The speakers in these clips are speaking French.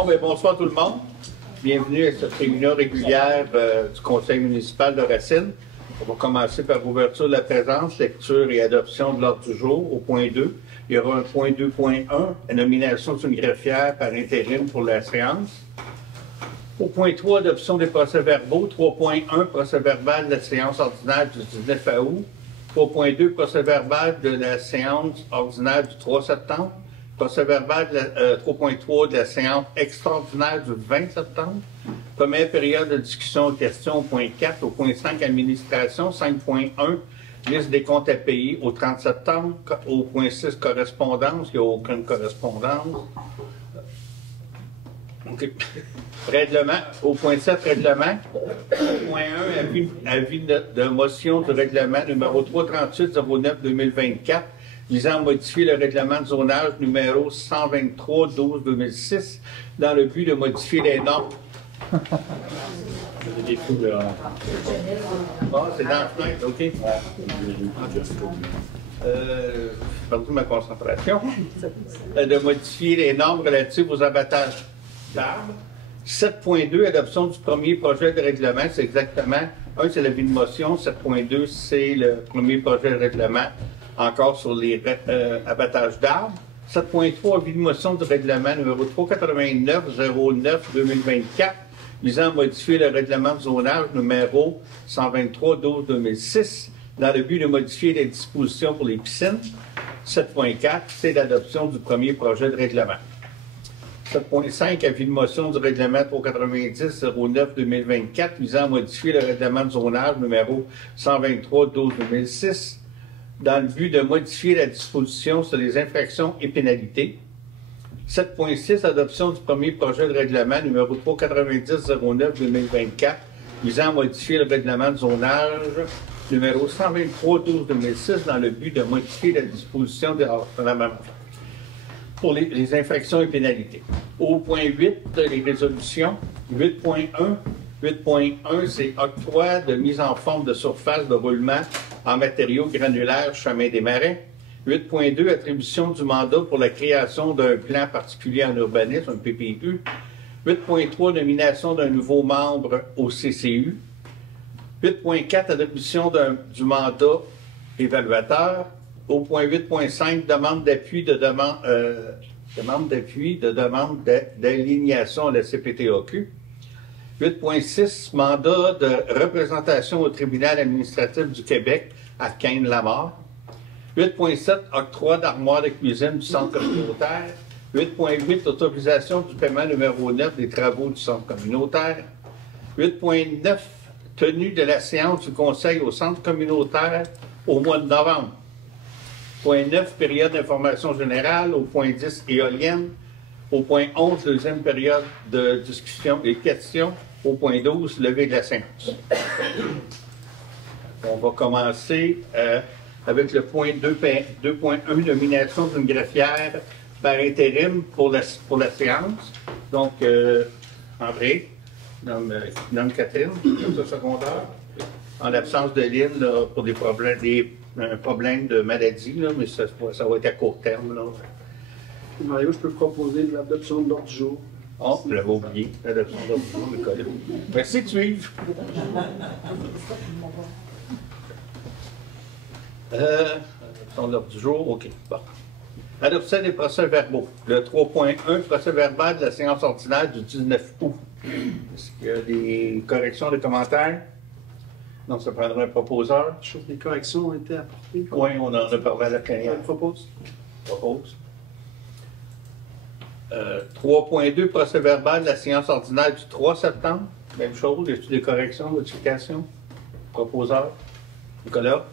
Bon, bien, bonsoir tout le monde. Bienvenue à cette réunion régulière du Conseil municipal de Racine. On va commencer par l'ouverture de la présence, lecture et adoption de l'ordre du jour au point 2. Il y aura un point 2.1, la nomination d'une greffière par intérim pour la séance. Au point 3, adoption des procès-verbaux. 3.1, procès-verbal de la séance ordinaire du 19 août. 3.2, procès-verbal de la séance ordinaire du 3 septembre. Procès-verbal 3.3 de la séance extraordinaire du 20 septembre. Première période de discussion et questions au point 4. Au point 5, administration. 5.1, liste des comptes à payer au 30 septembre. Au point 6, correspondance. Il n'y a aucune correspondance. OK. Règlement. Au point 7, règlement. Au point 1, avis de motion du règlement numéro 338-09-2024 visant à modifier le règlement de zonage numéro 123-12-2006 dans le but de modifier les normes. Bon, c'est dans la fenêtre, OK? J'ai perdu ma concentration. De modifier les normes relatives aux abattages d'arbres. 7.2, adoption du premier projet de règlement. C'est exactement, c'est l'avis de motion. 7.2, c'est le premier projet de règlement, encore sur les abattages d'arbres. 7.3, avis de motion du règlement numéro 389-09-2024, visant à modifier le règlement de zonage numéro 123-12-2006, dans le but de modifier les dispositions pour les piscines. 7.4, c'est l'adoption du premier projet de règlement. 7.5, avis de motion du règlement 390-09-2024 visant à modifier le règlement de zonage numéro 123-12-2006 dans le but de modifier la disposition sur les infractions et pénalités. 7.6, adoption du premier projet de règlement numéro 390-09-2024 visant à modifier le règlement de zonage numéro 123-12-2006 dans le but de modifier la disposition de la même pour les infractions et pénalités. Au point 8, les résolutions. 8.1. 8.1, c'est octroi de mise en forme de surface de roulement en matériaux granulaires chemin des marais. 8.2, attribution du mandat pour la création d'un plan particulier en urbanisme, un PPU. 8.3, nomination d'un nouveau membre au CCU. 8.4, attribution du mandat évaluateur. Au point 8.5, demande d'appui de demande d'alignation à la CPTAQ. 8.6, mandat de représentation au tribunal administratif du Québec à Cain-Lamarre. 8.7, octroi d'armoire de cuisine du centre communautaire. 8.8, autorisation du paiement numéro 9 des travaux du centre communautaire. 8.9, tenue de la séance du conseil au centre communautaire au mois de novembre. Point 9, période d'information générale. Au point 10, éolienne. Au point 11, deuxième période de discussion et questions. Au point 12, levée de la séance. On va commencer avec le point 2.1, nomination d'une greffière par intérim pour la séance. Donc, André, nomme Catherine, comme secondaire. En l'absence de Lynn, là, pour des problèmes de maladie, là, mais ça va être à court terme. Là. Mario, je peux proposer l'adoption de l'ordre du jour. Oh, je l'avais oublié, l'adoption de l'ordre du jour, Nicolas. Merci de suivre. Adoption de l'ordre du jour, OK. Bon. Adoption des procès-verbaux. Le 3.1, procès-verbal de la séance ordinaire du 19 août. Est-ce qu'il y a des corrections, des commentaires? Non, ça prendra un proposeur. Je trouve que les corrections ont été apportées. Oui, on en a parlé à la plénière. Je propose. 3.2, procès-verbal de la séance ordinaire du 3 septembre. Même chose. Y a-t-il des corrections, modifications? Proposeur. Nicolas.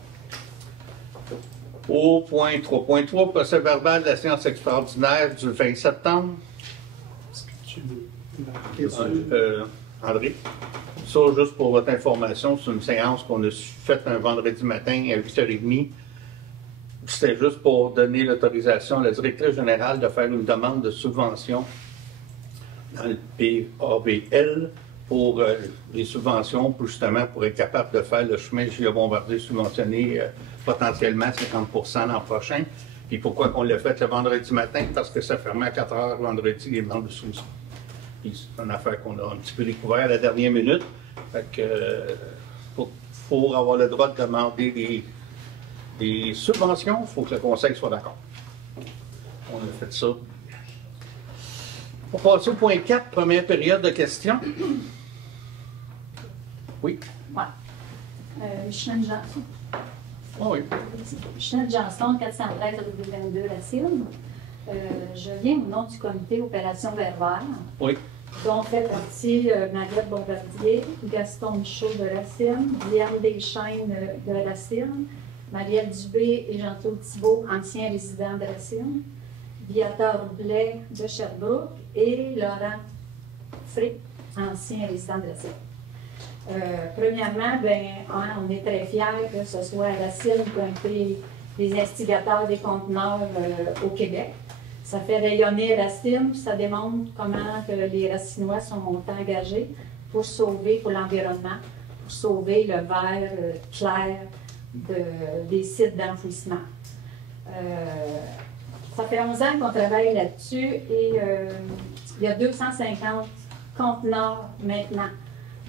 Au point 3.3, procès-verbal de la séance extraordinaire du 20 septembre. André. Ça, juste pour votre information, c'est une séance qu'on a faite un vendredi matin à 8h30. C'était juste pour donner l'autorisation à la directrice générale de faire une demande de subvention dans le PABL pour les subventions, pour être capable de faire le chemin Giga-Bombardier subventionné potentiellement 50% l'an prochain. Puis pourquoi on l'a fait le vendredi matin? Parce que ça fermait à 4 heures vendredi les demandes de soumission. Puis c'est une affaire qu'on a un petit peu découvert à la dernière minute. Fait que pour avoir le droit de demander des subventions, il faut que le conseil soit d'accord. On a fait ça. Pour passer au point 4, première période de questions. Oui. Ouais. Micheline Janson. Oh oui. Micheline Janson, 413 rue 22 La Cîme. Je viens au nom du comité Opération Vert-Vert, Oui. dont fait partie Mariette Bombardier, Gaston Michaud de La Cîme, Diane Deschaines de La Cîme, Marielle Dubé et Jean-Claude Thibault, anciens résidents de La Cîme, Viator Blais de Sherbrooke et Laurent Frick, ancien résident de La Cîme. Premièrement, on est très fiers que ce soit La Cîme qui a été les instigateurs des conteneurs au Québec. Ça fait rayonner Racine, ça démontre comment que les Racinois sont engagés pour sauver, pour l'environnement, pour sauver le verre clair des sites d'enfouissement. Ça fait 11 ans qu'on travaille là-dessus et il y a 250 conteneurs maintenant.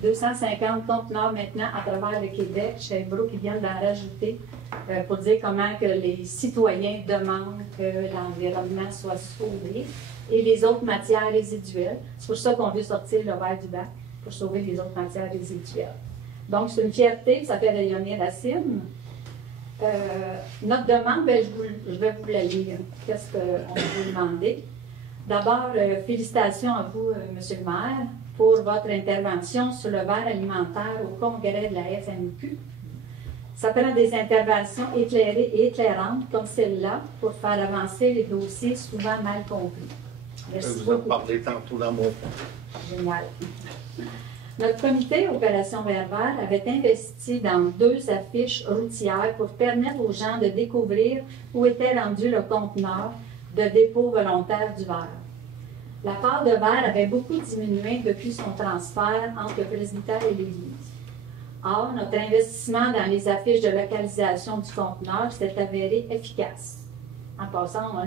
250 conteneurs maintenant à travers le Québec, Sherbrooke, qui viennent d'en rajouter pour dire comment que les citoyens demandent que l'environnement soit sauvé et les autres matières résiduelles. C'est pour ça qu'on veut sortir le verre du bac, pour sauver les autres matières résiduelles. Donc, c'est une fierté, ça fait rayonner la Cîme. Notre demande, je vais vous la lire. Qu'est-ce qu'on vous demander? D'abord, félicitations à vous, Monsieur le maire, pour votre intervention sur le verre alimentaire au congrès de la FMQ. Ça prend des interventions éclairées et éclairantes comme celle-là pour faire avancer les dossiers souvent mal compris. Merci Je vous en beaucoup. parler tantôt dans mon point. Génial. Notre comité Opération Vert-Vert avait investi dans 2 affiches routières pour permettre aux gens de découvrir où était rendu le conteneur de dépôt volontaire du verre. La part de verre avait beaucoup diminué depuis son transfert entre le presbytère et l'Église. Or, notre investissement dans les affiches de localisation du conteneur s'est avéré efficace. En passant,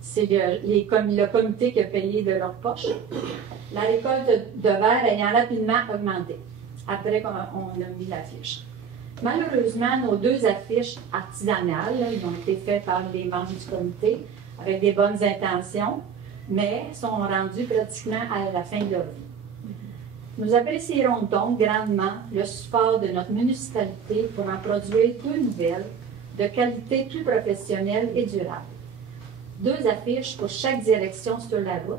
c'est le comité qui a payé de leur poche. La récolte de verre ayant rapidement augmenté après qu'on a mis l'affiche. Malheureusement, nos 2 affiches artisanales, ils ont été faites par les membres du comité avec des bonnes intentions, mais sont rendues pratiquement à la fin de leur vie. Nous apprécierons donc grandement le support de notre municipalité pour en produire 2 nouvelles de qualité plus professionnelle et durable. 2 affiches pour chaque direction sur la route.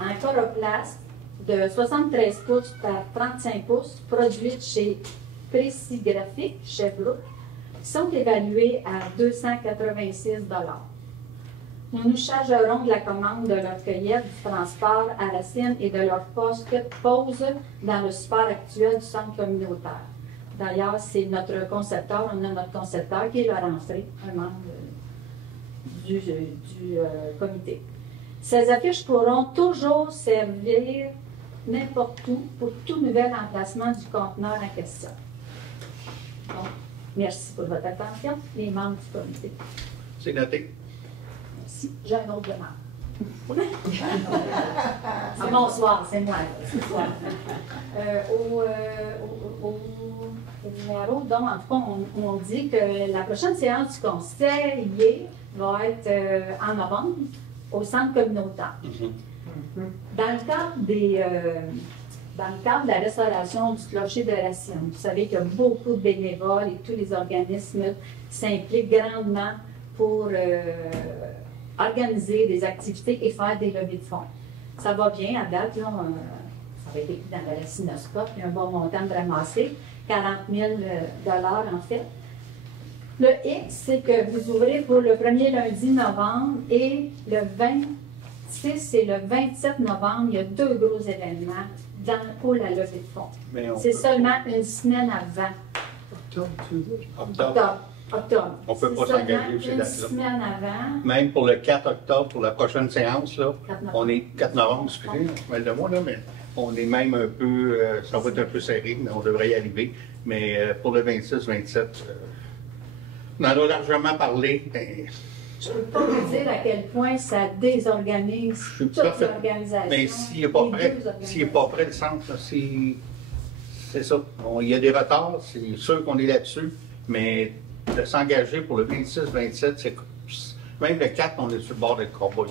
Un coroplaste de 73 pouces par 35 pouces, produite chez Précigraphique, Sherbrooke, sont évalués à 286 $. Nous nous chargerons de la commande de leur cueillette, du transport à la Cîme et de leur pose dans le support actuel du centre communautaire. D'ailleurs, c'est notre concepteur, on a notre concepteur qui est Laurent Frick, un membre du comité. Ces affiches pourront toujours servir n'importe où pour tout nouvel emplacement du conteneur en question. Donc, merci pour votre attention, les membres du comité. C'est noté. Merci. J'ai un autre demande. C'est bonsoir, c'est moi. Ce soir. Au numéro, donc, en tout cas, on dit que la prochaine séance du conseil va être en novembre au centre communautaire. Dans le cadre de la restauration du clocher de Racine, vous savez qu'il y a beaucoup de bénévoles et tous les organismes s'impliquent grandement pour organiser des activités et faire des levées de fonds. Ça va bien à date, là, ça va être écrit dans la Racinoscope, il y a un bon montant de ramasser, 40 000 $ en fait. Le X, c'est que vous ouvrez pour le premier lundi novembre et le 26 et le 27 novembre, il y a 2 gros événements pour la levée de fonds. C'est seulement une semaine avant. Octobre. On ne peut pas s'engager chez une la semaine avant. Même pour le 4 octobre, pour la prochaine séance, là, on est 4 novembre, excusez, je de moi, là, mais on est même un peu, ça va être un peu serré, mais on devrait y arriver. Mais pour le 26, 27, on en a largement parlé. Je ne peux pas vous dire à quel point ça désorganise toute l'organisation. Mais s'il n'est pas prêt, le centre, c'est ça. Il y a des retards, c'est sûr qu'on est là-dessus, mais de s'engager pour le 26-27, même le 4, on est sur le bord d'être cowboy.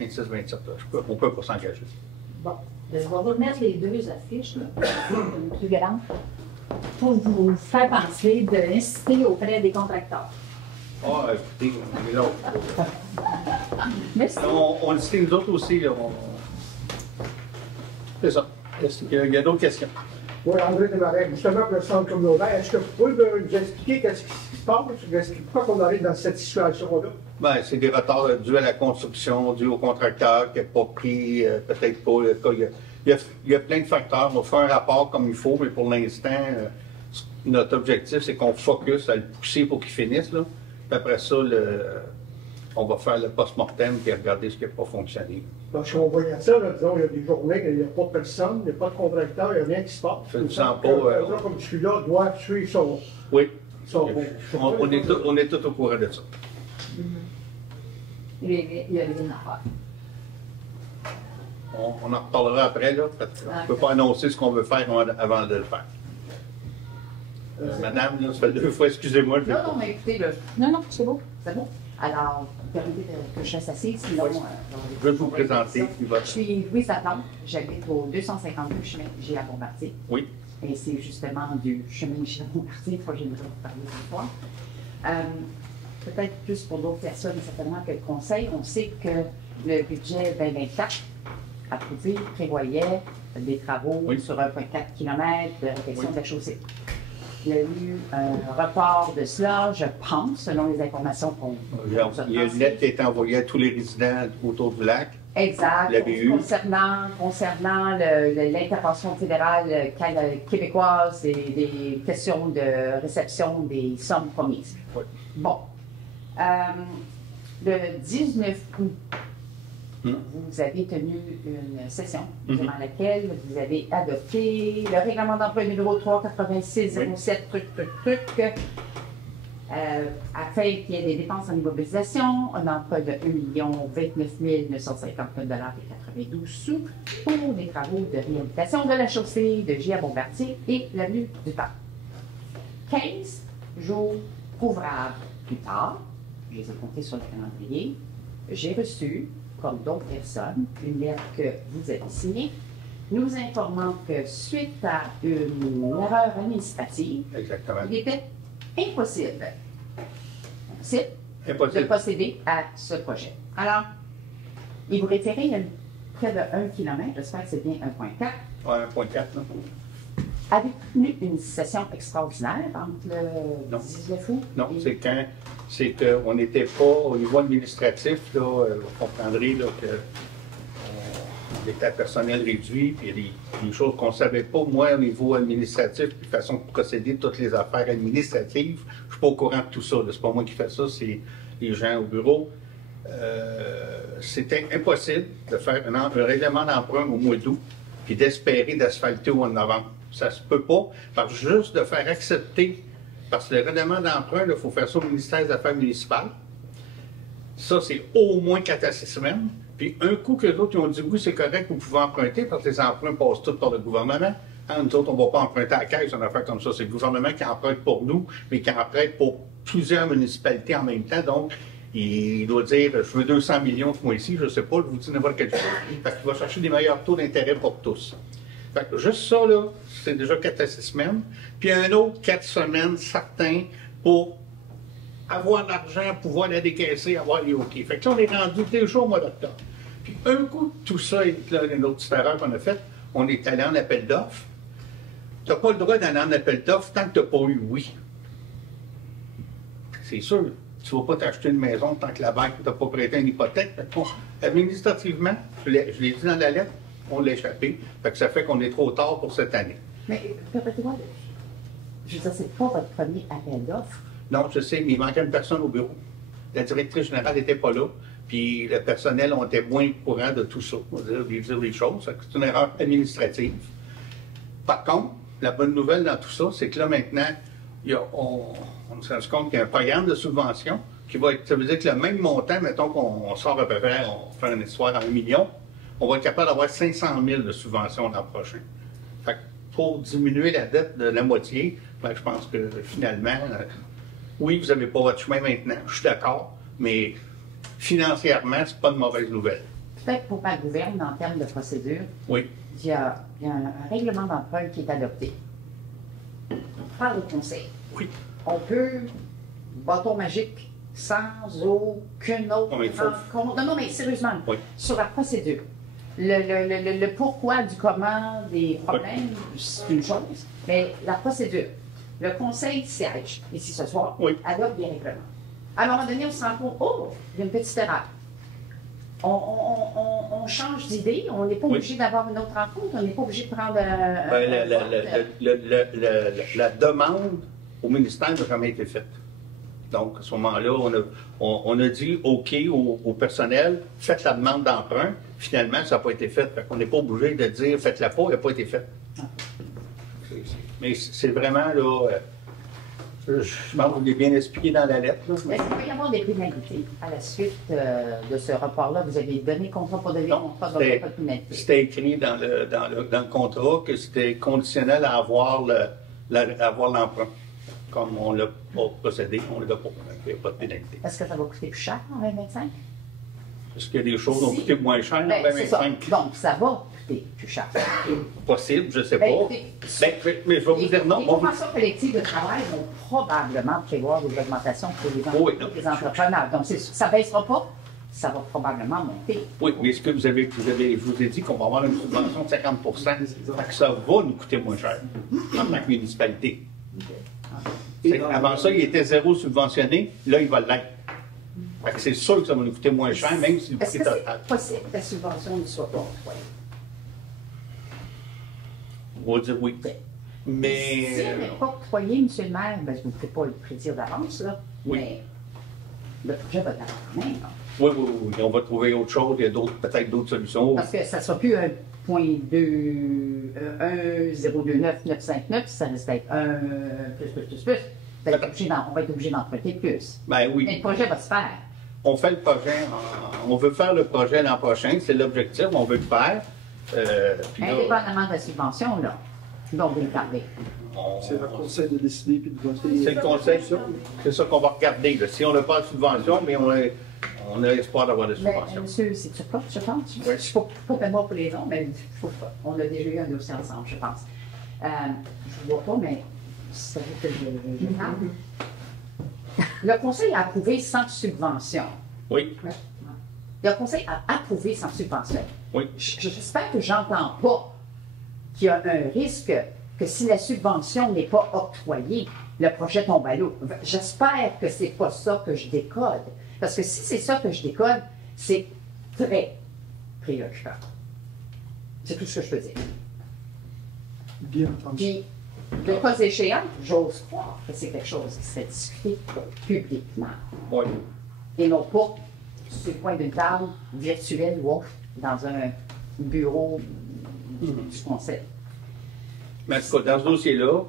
26-27, on ne peut pas s'engager. Bon, je vais vous remettre les deux affiches, là, plus grandes, pour vous faire penser de l'inciter auprès des contracteurs. Ah, écoutez, on est là. Merci. On le sait, nous autres aussi. C'est ça. Il y a d'autres questions. Oui, André Desmarais, justement pour le centre communautaire, est-ce que vous pouvez nous expliquer qu'est-ce qui se passe? Pourquoi on arrive dans cette situation-là? Ben, c'est des retards dus à la construction, dus au contracteur qui n'a pas pris, peut-être pas. Il y a plein de facteurs. On fait un rapport comme il faut, mais pour l'instant, notre objectif, c'est qu'on focus à le pousser pour qu'il finisse. Là. Puis après ça, on va faire le post-mortem et regarder ce qui n'a pas fonctionné. Parce qu'on voyait ça, là, disons, il y a des journées qu'il n'y a pas de personne, il n'y a pas de contracteur, il n'y a rien qui se passe. Je ne sens pas. Un comme celui-là doit suivre son. Oui. On est tous au courant de ça. Il y a une affaire. On en reparlera après, là, parce qu'on ne peut pas annoncer ce qu'on veut faire avant de le faire. Madame, là, ça fait 2 fois, excusez-moi. Non, mais écoutez, là. Non, c'est beau. C'est bon. Alors, permettez que je reste assise, sinon. Je vais vous présenter. Je suis Louise Laplante, j'habite au 252 chemin G à Bombardier. Oui. Et c'est justement du chemin G à Bombardier que j'aimerais vous parler ce soir. Peut-être plus pour d'autres personnes, certainement, que le Conseil. On sait que le budget 2024 approuvé prévoyait des travaux sur 1,4 km de réfection de la chaussée. Il y a eu un report de cela, je pense, selon les informations qu'on Il y a une lettre qui a été envoyée à tous les résidents autour du lac. Exact. Concernant l'intervention fédérale québécoise et des questions de réception des sommes promises. Oui. Bon. Le 19 août, vous avez tenu une session durant laquelle vous avez adopté le règlement d'emploi numéro 38607, afin qu'il y ait des dépenses en immobilisation, un emploi de 1 959 $92 pour des travaux de réhabilitation de la chaussée de G à Bombardier et l'avenue du Temple. 15 jours ouvrables plus tard, je les ai comptés sur le calendrier, j'ai reçu, comme d'autres personnes, une lettre que vous avez signée, nous informant que suite à une erreur administrative, il était impossible de procéder à ce projet. Alors, il vous référait à près de 1 km, j'espère que c'est bien 1,4. Oui, 1,4, non? Avez-vous tenu une session extraordinaire entre le 19 août? Non, c'est qu'on n'était pas au niveau administratif, là, vous comprendrez là, qu'on était à personnel réduit, puis il y a des choses qu'on ne savait pas. Moi, au niveau administratif, puis façon de procéder, toutes les affaires administratives, je ne suis pas au courant de tout ça. C'est pas moi qui fais ça, c'est les gens au bureau. C'était impossible de faire un règlement d'emprunt au mois d'août, puis d'espérer d'asphalter au mois de novembre. Ça se peut pas, parce que juste de faire accepter, parce que le règlement d'emprunt, il faut faire ça au ministère des Affaires municipales. Ça, c'est au moins 4 à 6 semaines. Puis un coup que les autres ils ont dit oui, c'est correct, vous pouvez emprunter, parce que les emprunts passent tous par le gouvernement. Nous autres, on ne va pas emprunter à la caisse, une affaire comme ça. C'est le gouvernement qui emprunte pour nous, mais qui emprunte pour plusieurs municipalités en même temps. Donc, il doit dire, je veux 200 millions ce mois-ci, je ne sais pas, je vous dis n'importe quelle chose. Parce qu'il va chercher des meilleurs taux d'intérêt pour tous. Fait que juste ça, là, c'est déjà 4 à 6 semaines. Puis un autre 4 semaines, certains, pour avoir l'argent, pouvoir la décaisser, avoir les OK. Fait que là, on est rendu déjà au mois d'octobre. Puis un coup, tout ça, là, une autre petite erreur qu'on a faite, on est allé en appel d'offres. Tu n'as pas le droit d'aller en appel d'offres tant que tu n'as pas eu oui. C'est sûr. Tu ne vas pas t'acheter une maison tant que la banque ne t'a pas prêté une hypothèque. Administrativement, je l'ai dit dans la lettre, on l'a échappé. Fait que ça fait qu'on est trop tard pour cette année. Mais, permettez-moi, je veux dire, c'est pas votre premier appel d'offres. Non, je sais, mais il manquait une personne au bureau. La directrice générale n'était pas là, puis le personnel, on était moins au courant de tout ça. On va dire les choses. C'est une erreur administrative. Par contre, la bonne nouvelle dans tout ça, c'est que là, maintenant, on s'est rendu compte qu'il y a un programme de subvention qui va être, ça veut dire que le même montant, mettons qu'on sort à peu près, on fait une histoire à 1 million, on va être capable d'avoir 500 000 de subventions l'an prochain. Fait que pour diminuer la dette de la moitié, ben, je pense que finalement, oui, vous n'avez pas votre chemin maintenant, je suis d'accord, mais financièrement, c'est pas une mauvaise nouvelle. Peut-être pour ma gouverne, en termes de procédure, Oui. il y a un règlement d'emprunt qui est adopté par le Conseil. Oui. On peut, bâton magique, sans aucune autre Non, mais il faut- rencontre. Non, mais sérieusement, Oui. sur la procédure, le pourquoi du comment des problèmes, c'est une chose, mais la procédure, le Conseil siège ici ce soir, Oui. adopte des règlements. À un moment donné, on se rend compte, oh, il y a une petite erreur. On change d'idée, on n'est pas Oui. obligé d'avoir une autre rencontre, on n'est pas obligé de prendre Ben, la demande au ministère n'a jamais été faite. Donc, à ce moment-là, on a dit OK au personnel, faites la demande d'emprunt. Finalement, ça n'a pas été fait. On n'est pas obligé de dire faites-la pas, elle n'a pas été faite. Mais c'est vraiment là. Je pense que vous l'avez bien expliqué dans la lettre. Là. Est-ce qu'il va y avoir des pénalités à la suite de ce report-là? Vous avez donné contrat pour donner Non, contrat, donc il n'y a pas de pénalité. c'était écrit dans le contrat que c'était conditionnel à avoir l'emprunt. Comme on l'a pas procédé, on ne l'a pas. Il n'y a pas de pénalité. Est-ce que ça va coûter plus cher en 2025? Est-ce qu'il y a des choses qui ont Si. coûté moins cher en Ben, c'est ça. 2025? Donc, ça va coûter plus cher. Possible, je ne sais Ben, pas. écoutez, Mais je vais vous dire non. Les Moi, vous- conventions collectives de travail vont probablement prévoir des augmentations pour Oui, non. les entrepreneurs. Donc, ça ne baissera pas, ça va probablement monter. Oui, mais est-ce que je vous ai dit qu'on va avoir une subvention de 50 fait que ça va nous coûter moins cher en tant que municipalité. Avant ça, il était zéro subventionné, là, il va l'être. Fait que c'est sûr que ça va nous coûter moins cher, même si le Est-ce prix que total. c'est possible que la subvention ne soit pas octroyée? On va dire oui. Si Mais. elle n'est pas octroyée, M. le maire, ben, je ne vous fais pas le prédire d'avance, là, Oui. mais le projet va être quand même. Là. Oui, oui, oui. On va trouver autre chose. Il y a peut-être d'autres solutions. Parce que ça ne sera plus 1,029959, ça risque d'être plus. On va être obligé d'emprunter plus. Ben oui. Mais le projet va se faire. On fait le projet, on veut faire le projet l'an prochain, c'est l'objectif, on veut le faire. Puis là, Indépendamment de la subvention, là, donc vous le gardez. C'est le conseil de décider puis de voter. c'est le conseil, c'est ça qu'on va regarder. Là. Si on n'a pas de subvention, mais on a espoir d'avoir des Mais, subventions. monsieur, c'est pas, je pense. Oui. Je ne faut pas moi pour les noms, mais faut pas. On a déjà eu un dossier ensemble, je pense. Je ne vois pas, mais ça veut que je parle. Le conseil a approuvé sans subvention. Oui, Le conseil a approuvé sans subvention. oui. J'espère que j'entends pas qu'il y a un risque que si la subvention n'est pas octroyée, le projet tombe à l'eau. J'espère que c'est pas ça que je décode. Parce que si c'est ça que je décode, c'est très préoccupant. C'est tout ce que je peux dire. Bien entendu. Puis, le cas échéant, j'ose croire que c'est quelque chose qui serait discuté publiquement. Oui. Et non pas sur le coin d'une table virtuelle ou autre, dans un bureau du conseil. Mais en tout cas, dans ce dossier-là,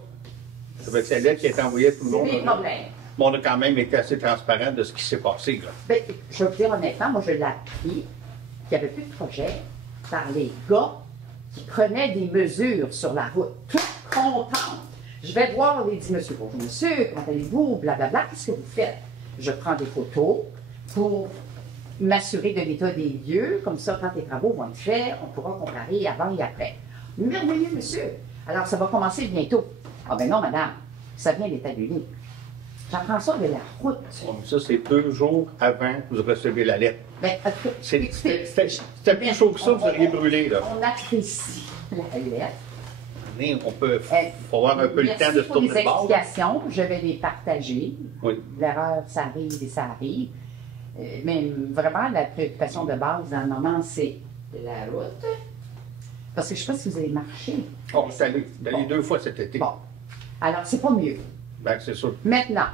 avec la lettre qui a été envoyée à tout le C'est monde, des problèmes. on a quand même été assez transparent de ce qui s'est passé. Là. Ben, je vais vous dire honnêtement, moi je l'ai appris qu'il n'y avait plus de projet par les gars qui prenaient des mesures sur la route, toute contente. Je vais voir les dit monsieur, bonjour monsieur, comment allez-vous, blablabla, qu'est-ce que vous faites? Je prends des photos pour m'assurer de l'état des lieux, comme ça, quand les travaux vont être faits, on pourra comparer avant et après. Merveilleux, monsieur. Alors, ça va commencer bientôt. Ah ben non, madame, ça vient d'être annulé. J'apprends ça de la route. Bon, ça, c'est 2 jours avant que vous recevez la lettre. Ben, C'était plus chaud que ça, vous auriez brûlé. Là. On apprécie la lettre. Mais on peut avoir un peu le temps de se tourner Merci de bord. pour les explications, je vais les partager. Oui. L'erreur, ça arrive et ça arrive. Mais vraiment, la préoccupation de base dans le moment, c'est la route. Parce que je ne sais pas si vous avez marché. Oh, je suis allé 2 fois cet été. Bon. Alors, c'est pas mieux. Ben, c'est sûr. Maintenant,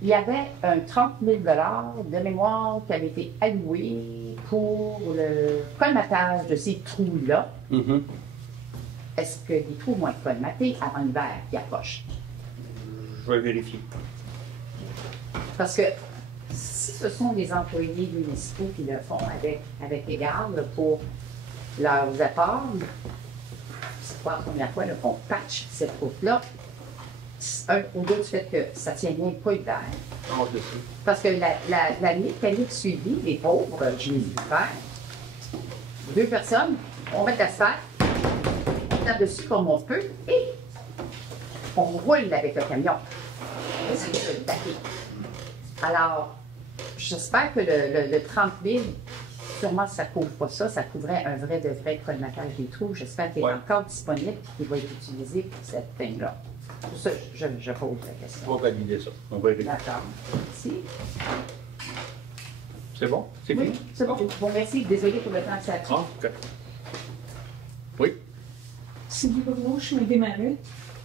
il y avait un 30 000 de mémoire qui avait été alloué pour le colmatage de ces trous-là. Mm-hmm. Est-ce que les trous vont être colmatés avant l'hiver qui approche? Je vais vérifier. Parce que si ce sont des employés municipaux qui le font avec égard là, pour leurs apports, c'est pas la première fois qu'on patch cette route-là. Au deux du fait que ça tient bien pas d'hiver. Parce que la mécanique suivie, les pauvres, je les ai vu faire. 2 personnes, on met de l'asphalte, on tape dessus comme on peut et on roule avec le camion. Et ça fait le tapis. Alors, j'espère que le 30 000, sûrement ça ne couvre pas ça, ça couvrait un vrai de vrai colmatage des trous. J'espère qu'il est encore disponible et qu'il va être utilisé pour cette fin-là. Pour ça, je pose la question. On va valider ça. On va valider. D'accord. Merci. C'est bon? C'est Oui, fini? c'est bon. Bon, merci. Désolée pour le temps que ça a pris. Ah, OK. Oui? Sylvie Bruno, chemin des Marais.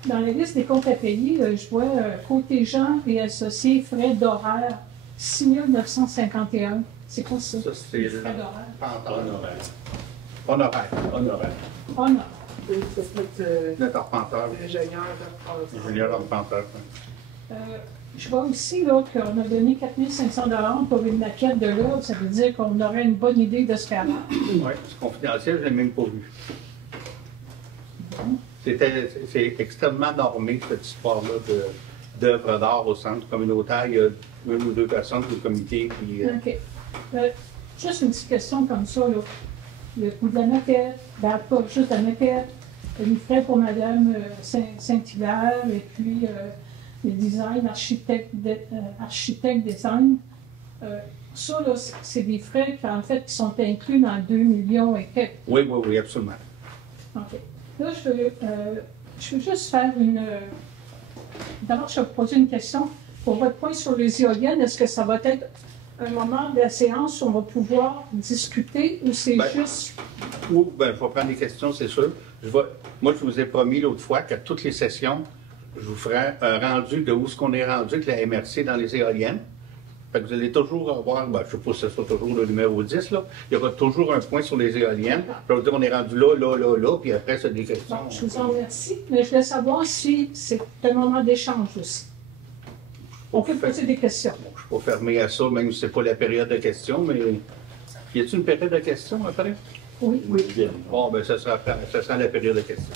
Dans la liste des comptes à payer, je vois côté gens et associés, frais d'horaire, 6 951. C'est quoi ça? Ça, c'est Les frais d'horaire. Honoraire. Honoraire. Honoraire. Oh non. Notre arpenteur. Ingénieur arpenteur. Je vois aussi là, qu'on a donné 4 500 $ pour une maquette de l'ordre. Ça veut dire qu'on aurait une bonne idée de ce faire. Oui, c'est confidentiel, je ne l'ai même pas vu. C'est extrêmement normé, cette histoire-là d'œuvres d'art au centre communautaire. Il y a 1 ou 2 personnes du comité qui. OK. Juste une petite question comme ça. Là. Le coût de la maquette, ben, pas juste la maquette, les frais pour Mme Saint-Hilaire, et puis le design, architecte design. Ça, là, c'est des frais qui, en fait, qui sont inclus dans 2 millions et quelques. Oui, absolument. OK. Là, je veux juste faire une. D'abord, je vais vous poser une question. Pour votre point sur les éoliennes, est-ce que ça va être un moment de la séance où on va pouvoir discuter ou c'est juste. Ou, je vais prendre des questions, c'est sûr. Moi, je vous ai promis l'autre fois qu'à toutes les sessions, je vous ferai un rendu de où est-ce qu'on est rendu avec la MRC dans les éoliennes. Fait que vous allez toujours avoir, je ne sais pas si ce sera toujours le numéro 10, là. Il y aura toujours un point sur les éoliennes. Je vais vous dire, on est rendu là, puis après, c'est des questions. Bon, je vous en remercie, mais je voulais savoir si c'est un moment d'échange aussi. On peut poser des questions. Bon, je ne suis pas fermé à ça, même si ce n'est pas la période de questions, mais y a-t-il une période de questions après? Oui. Bon, ça sera la période de questions.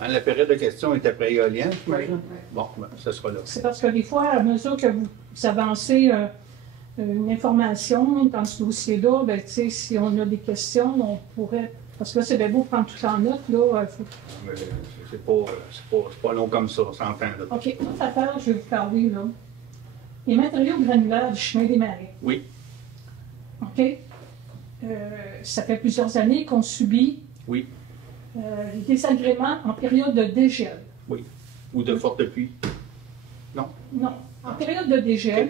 Hein, la période de questions est après éolienne, j'imagine? Bon, ça sera là. C'est parce que des fois, à mesure que vous avancez une information dans ce dossier-là, si on a des questions, on pourrait. Parce que là, c'est bien beau prendre tout en note, là. Mais c'est pas long comme ça, on s'entend, là. OK, autre affaire, je vais vous parler, là. Les matériaux granulaires du chemin des Marais. Oui. OK? Ça fait plusieurs années qu'on subit Oui. les désagréments en période de dégel. Oui. Ou de forte pluie. Non? Non. En période de dégel,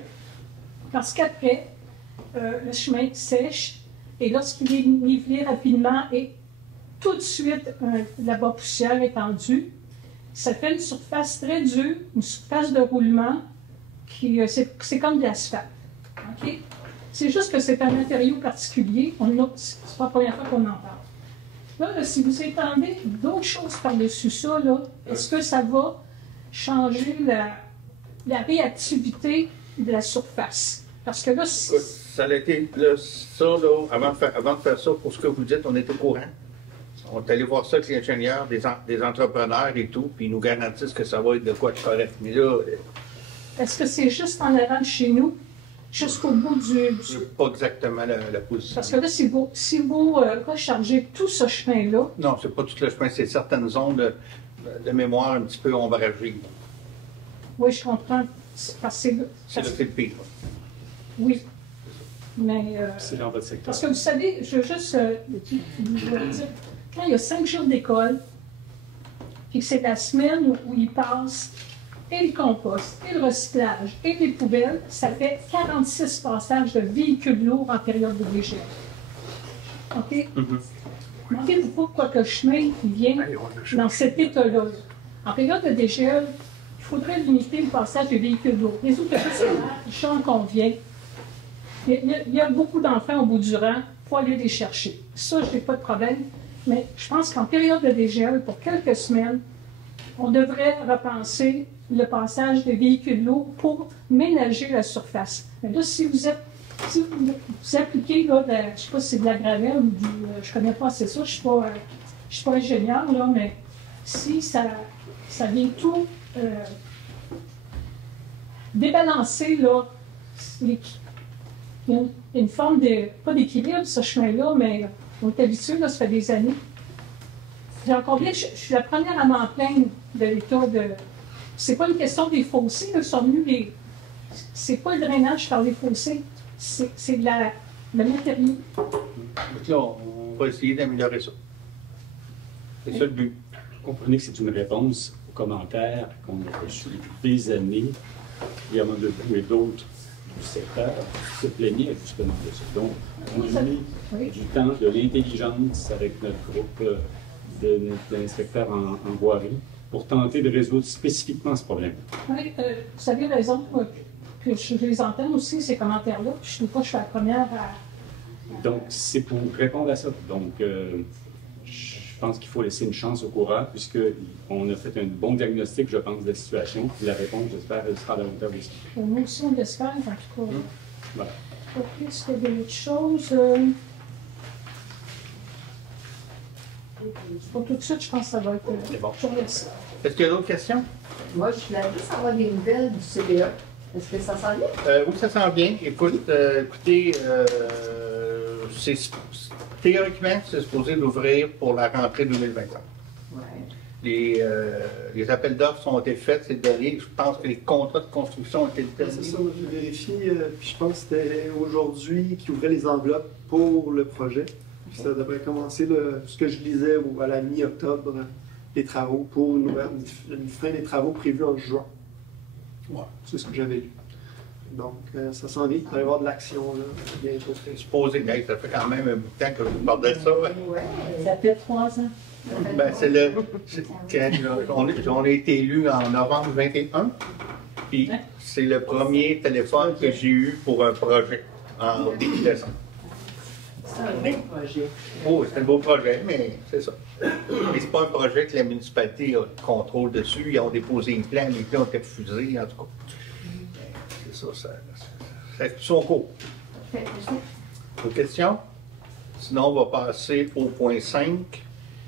parce qu'après, le chemin sèche et lorsqu'il est nivelé rapidement et tout de suite la poussière étendue, ça fait une surface très dure, une surface de roulement qui c'est comme de l'asphalte. OK? C'est juste que c'est un matériau particulier. C'est pas la première fois qu'on en parle. Là, si vous étendez d'autres choses par-dessus ça, est-ce que ça va changer la réactivité de la surface? Parce que là, Ça a été, avant de faire ça, pour ce que vous dites, on est au courant. On est allé voir ça avec les ingénieurs, des entrepreneurs et tout, puis ils nous garantissent que ça va être de quoi de correct. Mais là. Est-ce que c'est juste en avant de chez nous, jusqu'au bout du. C'est pas exactement la position. Parce que là, si vous rechargez tout ce chemin-là. Non, c'est pas tout le chemin, c'est certaines zones de mémoire un petit peu ombragées. Oui, je comprends. C'est le pire. Oui. Mais. C'est dans votre secteur. Parce que vous savez, je veux juste vous dire, quand il y a 5 jours d'école, puis que c'est la semaine où ils passent et le compost, et le recyclage, et les poubelles, ça fait 46 passages de véhicules lourds en période de dégel. OK? Demandez-vous pourquoi que le chemin vient dans cet état-là. En période de dégel, il faudrait limiter le passage des véhicules lourds. Les autobus scolaires, ils chantent qu'on vient. Il y a beaucoup d'enfants au bout du rang, il faut aller les chercher. Ça, je n'ai pas de problème. Mais je pense qu'en période de dégel, pour quelques semaines, on devrait repenser le passage des véhicules lourds pour ménager la surface. Mais là, si vous appliquez, là, je ne sais pas si c'est de la gravelle ou je ne connais pas assez ça, je ne suis pas ingénieur, là, mais si ça vient tout débalancer, là, il y a une forme de, pas d'équilibre, ce chemin-là, mais on est habitué, là, ça fait des années. J'ai encore bien, je suis la première à m'en plaindre de l'état de... C'est pas une question des fossés, là, sont venus les... C'est pas le drainage par les fossés, c'est le matériau. Donc là, on va essayer d'améliorer ça. C'est ça le but. Vous comprenez que c'est une réponse aux commentaires qu'on a reçus depuis des années. Il y en a de vous et d'autres du secteur qui se plaignaient justement de ça. Donc, on a mis du temps, de l'intelligence avec notre groupe de l'inspecteur en voirie pour tenter de résoudre spécifiquement ce problème. Oui, vous avez raison que je les entends aussi, ces commentaires-là. Je ne sais pas, je suis la première à... Donc, c'est pour répondre à ça. Donc, je pense qu'il faut laisser une chance au courant, puisqu'on a fait un bon diagnostic, je pense, de la situation. Puis la réponse, j'espère, elle sera à la hauteur aussi. Nous aussi, on l'espère, en tout cas. Voilà. OK, est-ce qu'il y a d'autres choses? Pour tout de suite, je pense que ça va être... C'est bon. Je vous remercie. Est-ce qu'il y a d'autres questions? Moi, je voulais juste avoir des nouvelles du CBA. Est-ce que ça s'en vient? Oui, ça sent bien. Écoutez, théoriquement, c'est supposé d'ouvrir pour la rentrée 2021. Ouais. Les appels d'offres ont été faits ces derniers. Je pense que les contrats de construction ont été C'est ça, moi, je vérifie. Puis je pense que c'était aujourd'hui qu'ils ouvraient les enveloppes pour le projet. Puis ça devrait commencer, ce que je lisais, à la mi-octobre, les travaux pour une fin des travaux prévus en juin. Ouais, c'est ce que j'avais lu. Donc, ça s'en vient. Il va y avoir de l'action là, bientôt. C'est supposé, mais ça fait quand même un bout de temps que je vous parle de ça. Ouais. Ça fait 3 ans. Ben, on a été élus en novembre 21, puis c'est le premier téléphone que j'ai eu pour un projet en début décembre. C'est un beau projet. Oh, c'est un beau projet, mais c'est ça. Mais c'est pas un projet que la municipalité a le contrôle dessus. Ils ont déposé un plan, les plans ont été refusés, en tout cas. C'est ça, ça fait son cours. Vos questions? Sinon, on va passer au point 5,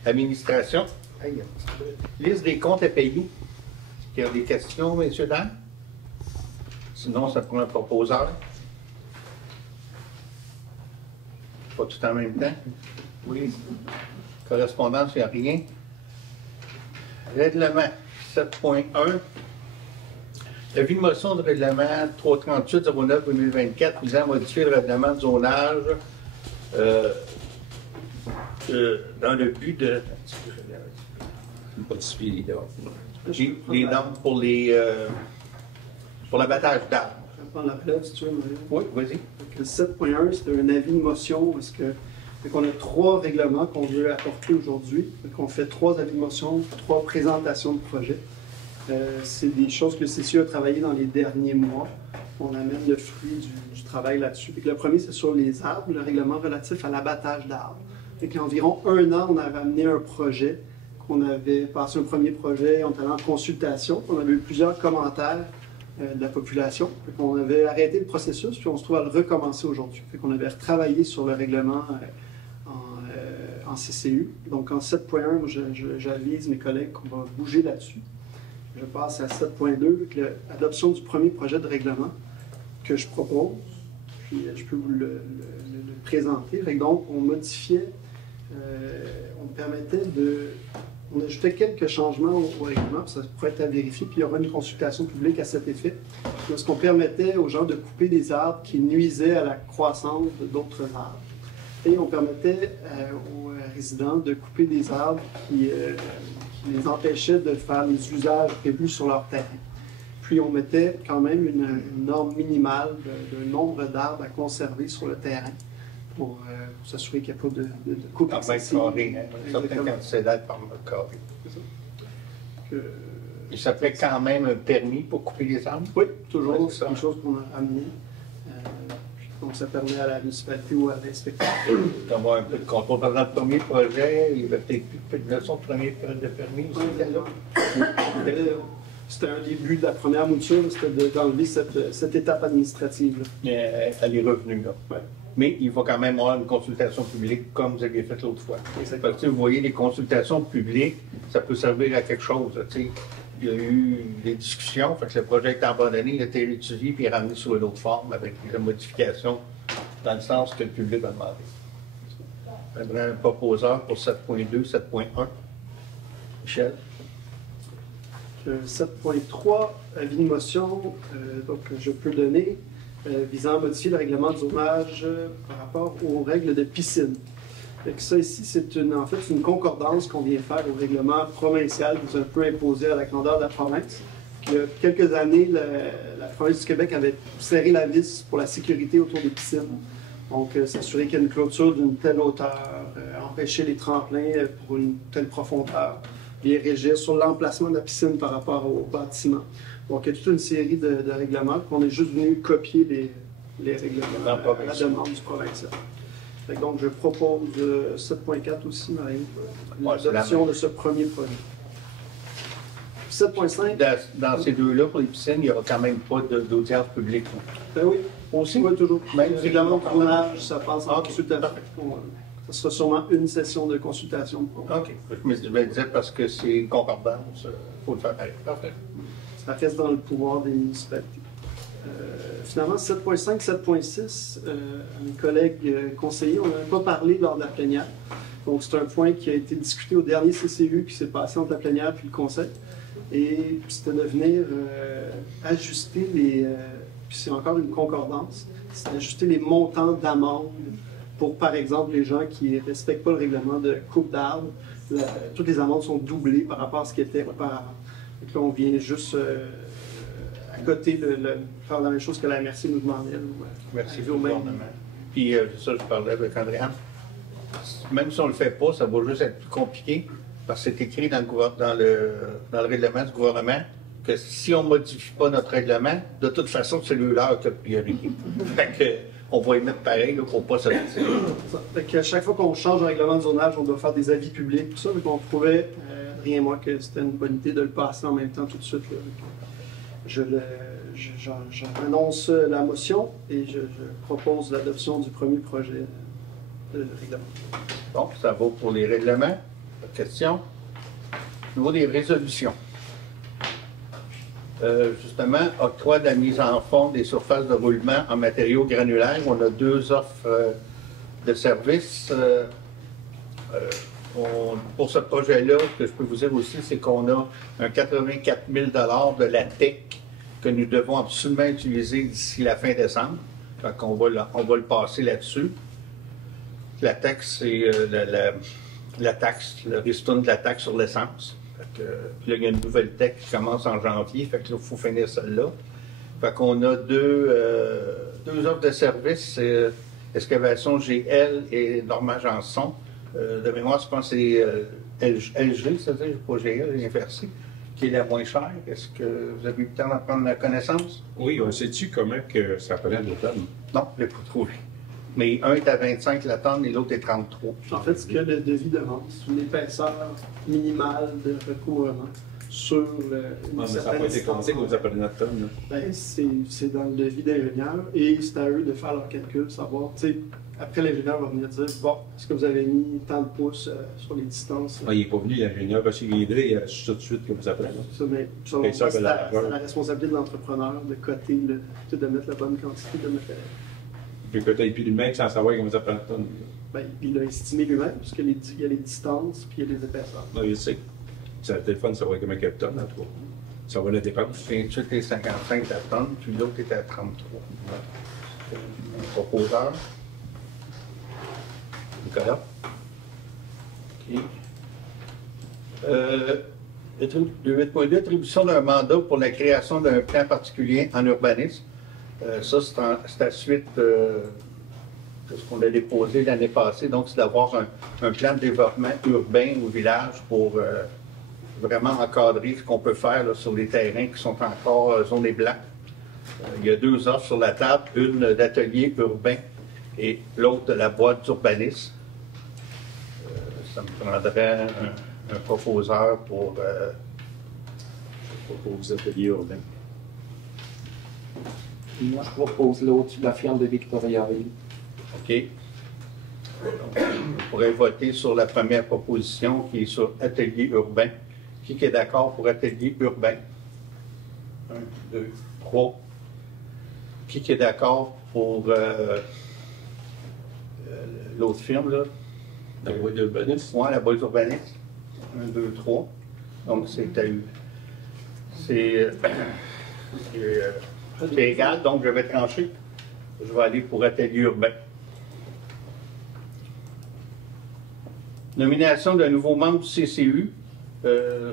administration. Hey, liste des comptes à payer. Est-ce qu'il y a des questions, messieurs, dames? Sinon, ça prend un proposeur. Pas tout en même temps. Oui. Correspondance, il n'y a rien. Règlement 7.1. Avis de motion de règlement 338-09-2024 visant à modifier le règlement de zonage dans le but de modifier les normes pour l'abattage d'arbres. Je vais prendre la relève si tu veux, Marie. Oui, vas-y. Le 7.1, c'est un avis de motion parce qu'on a 3 règlements qu'on veut apporter aujourd'hui. On fait 3 avis de motion, 3 présentations de projets. C'est des choses que le CCE a travaillé dans les derniers mois. On amène le fruit du travail là-dessus. Le premier, c'est sur les arbres, le règlement relatif à l'abattage d'arbres. Il y a environ 1 an, on avait amené un projet, qu'on avait passé un premier projet, on était allé en consultation, on avait eu plusieurs commentaires de la population. On avait arrêté le processus, puis on se trouve à le recommencer aujourd'hui. On avait retravaillé sur le règlement en CCU. Donc en 7.1, j'avise mes collègues qu'on va bouger là-dessus. Je passe à 7.2 avec l'adoption du premier projet de règlement que je propose. Puis je peux vous le présenter. Donc, on modifiait, on permettait on ajoutait quelques changements au règlement, puis ça pourrait être à vérifier, puis il y aura une consultation publique à cet effet. Parce qu'on permettait aux gens de couper des arbres qui nuisaient à la croissance d'autres arbres. Et on permettait aux résidents de couper des arbres qui les empêchaient de faire les usages prévus sur leur terrain. Puis on mettait quand même une norme minimale de nombre d'arbres à conserver sur le terrain pour s'assurer qu'il n'y a pas de coupe excessive. Par mètre carré, un certain quantité d'arbres par mètre carré. C'est ça. Et ça fait quand même un permis pour couper les arbres? Oui, toujours. Ouais, c'est quelque chose qu'on a amené. Donc ça permet à la municipalité ou à l'inspecteur d'avoir un peu de contrôle. Pendant le premier projet, il y avait peut-être plus de notion de premier de permis aussi. c'était un début de la première mouture, c'était d'enlever cette étape administrative-là. Elle est revenue, là. Ouais. Mais il va quand même avoir une consultation publique comme vous aviez fait l'autre fois. Parce que vous voyez, les consultations publiques, ça peut servir à quelque chose. Tu sais. Il y a eu des discussions, fait que le projet est abandonné, il a été étudié puis ramené sous une autre forme avec des modifications dans le sens que le public a demandé. J'aimerais un proposeur pour 7.2, 7.1. Michel? 7.3, avis de motion, donc je peux donner, visant à modifier le règlement de zonage par rapport aux règles de piscine. Fait que ça ici, c'est en fait une concordance qu'on vient faire au règlement provincial qui est un peu imposé à la grandeur de la province. Puis, il y a quelques années, la province du Québec avait serré la vis pour la sécurité autour des piscines. Donc, s'assurer qu'il y a une clôture d'une telle hauteur, empêcher les tremplins pour une telle profondeur, bien régir sur l'emplacement de la piscine par rapport au bâtiment. Donc, il y a toute une série de règlements qu'on est juste venu copier les règlements à la demande du provincial. Donc, je propose 7.4 aussi, Marie, l'adoption de ce premier projet. 7.5. Dans ces deux-là, pour les piscines, il n'y aura quand même pas d'audience publique. Ben oui, Aussi? oui, toujours. Même Le règlement de tournage, ça passe en consultation. Ça sera sûrement une session de consultation. OK. Je me disais parce que c'est une concordance, il faut le faire pareil. Parfait. Ça reste dans le pouvoir des municipalités. Finalement, 7.5, 7.6, mes collègues conseillers, on n'en a pas parlé lors de la plénière. Donc, c'est un point qui a été discuté au dernier CCU qui s'est passé entre la plénière et le conseil. Et c'était de venir ajuster les... puis c'est encore une concordance, c'est d'ajuster les montants d'amende pour, par exemple, les gens qui ne respectent pas le règlement de coupe d'arbres. Toutes les amendes sont doublées par rapport à ce qui était auparavant. Donc là, on vient juste... à côté, faire la même chose que la MRC nous demandait. Merci au gouvernement. Puis ça, je parlais avec Andréane. Même si on ne le fait pas, ça va juste être plus compliqué parce que c'est écrit dans le règlement du gouvernement que si on ne modifie pas notre règlement, de toute façon, c'est celui-là qui a priorité. Fait que, on va y mettre pareil là, pour ne pas se retirer. Fait qu'à chaque fois qu'on change un règlement de zonage, on doit faire des avis publics, tout ça. Donc on trouvait, rien moins que c'était une bonne idée de le passer en même temps tout de suite. Là. J'annonce la motion et je propose l'adoption du premier projet de règlement. Bon, ça vaut pour les règlements. Question. Au niveau des résolutions. Justement, octroi de la mise en fonte des surfaces de roulement en matériaux granulaires. On a deux offres de services. Pour ce projet-là, ce que je peux vous dire aussi, c'est qu'on a un 84 000 de la TEC que nous devons absolument utiliser d'ici la fin décembre. Donc, on va le passer là-dessus. La taxe, c'est la taxe, le ristourne de la taxe sur l'essence. Puis là, il y a une nouvelle taxe qui commence en janvier. Fait que là, il faut finir celle-là. Fait qu'on a deux offres de services, Excavation GL et Normand Janson. De mémoire, je pense que c'est LG, c'est-à-dire pas GL, l'inversé, qui est la moins chère. Est-ce que vous avez eu le temps d'en prendre connaissance? Oui, on sait-tu comment que ça prenait l'automne? Non, je ne l'ai pas trouvé. Mais un est à 25 la tonne et l'autre est 33. En fait, ce que le devis demande, c'est une épaisseur minimale de recouvrement sur une Ça n'a certaine pas été distance. compté que vous appelez notre tonne. Ben, c'est dans le devis d'ingénieur et c'est à eux de faire leur calcul, savoir, tu sais, après l'ingénieur va venir dire, bon, est-ce que vous avez mis tant de pouces sur les distances? Il n'est pas venu l'ingénieur parce qu'il est guidé tout de suite que vous appelez. Ça, mais c'est la responsabilité de l'entrepreneur de coter, de mettre la bonne quantité de matériel. Puis que tu aies plus du mec sans savoir comment vous appelez notre tonne. Ben, il a estimé lui-même, parce qu'il y a les distances puis il y a les épaisseurs. Non, je sais. C'est le téléphone, ça va être comme un tonne, en tout cas. Ça va la dépense. 28 et 55 la tonne, puis l'autre est à 33. Proposeur. Nicolas. OK. Le 8.2, attribution d'un mandat pour la création d'un plan particulier en urbanisme. Ça, c'est à suite de ce qu'on a déposé l'année passée. Donc, c'est d'avoir un plan de développement urbain au village pour vraiment encadrer ce qu'on peut faire là, sur les terrains qui sont encore zonés blancs. Il y a deux offres sur la table, une d'atelier urbain et l'autre de la boîte d'urbanisme. Ça me prendrait un proposeur pour propose atelier urbain. Moi, je propose l'autre, la firme de Victoriaville. OK. Donc, on pourrait voter sur la première proposition qui est sur atelier urbain. Qui est d'accord pour atelier urbain? 1, 2, 3. Qui est d'accord pour l'autre firme, là? La boîte d'urbanisme? Oui, la boîte urbaniste. 1, 2, 3. Donc, c'est égal, donc je vais trancher. Je vais aller pour atelier urbain. Nomination d'un nouveau membre du CCU. Ce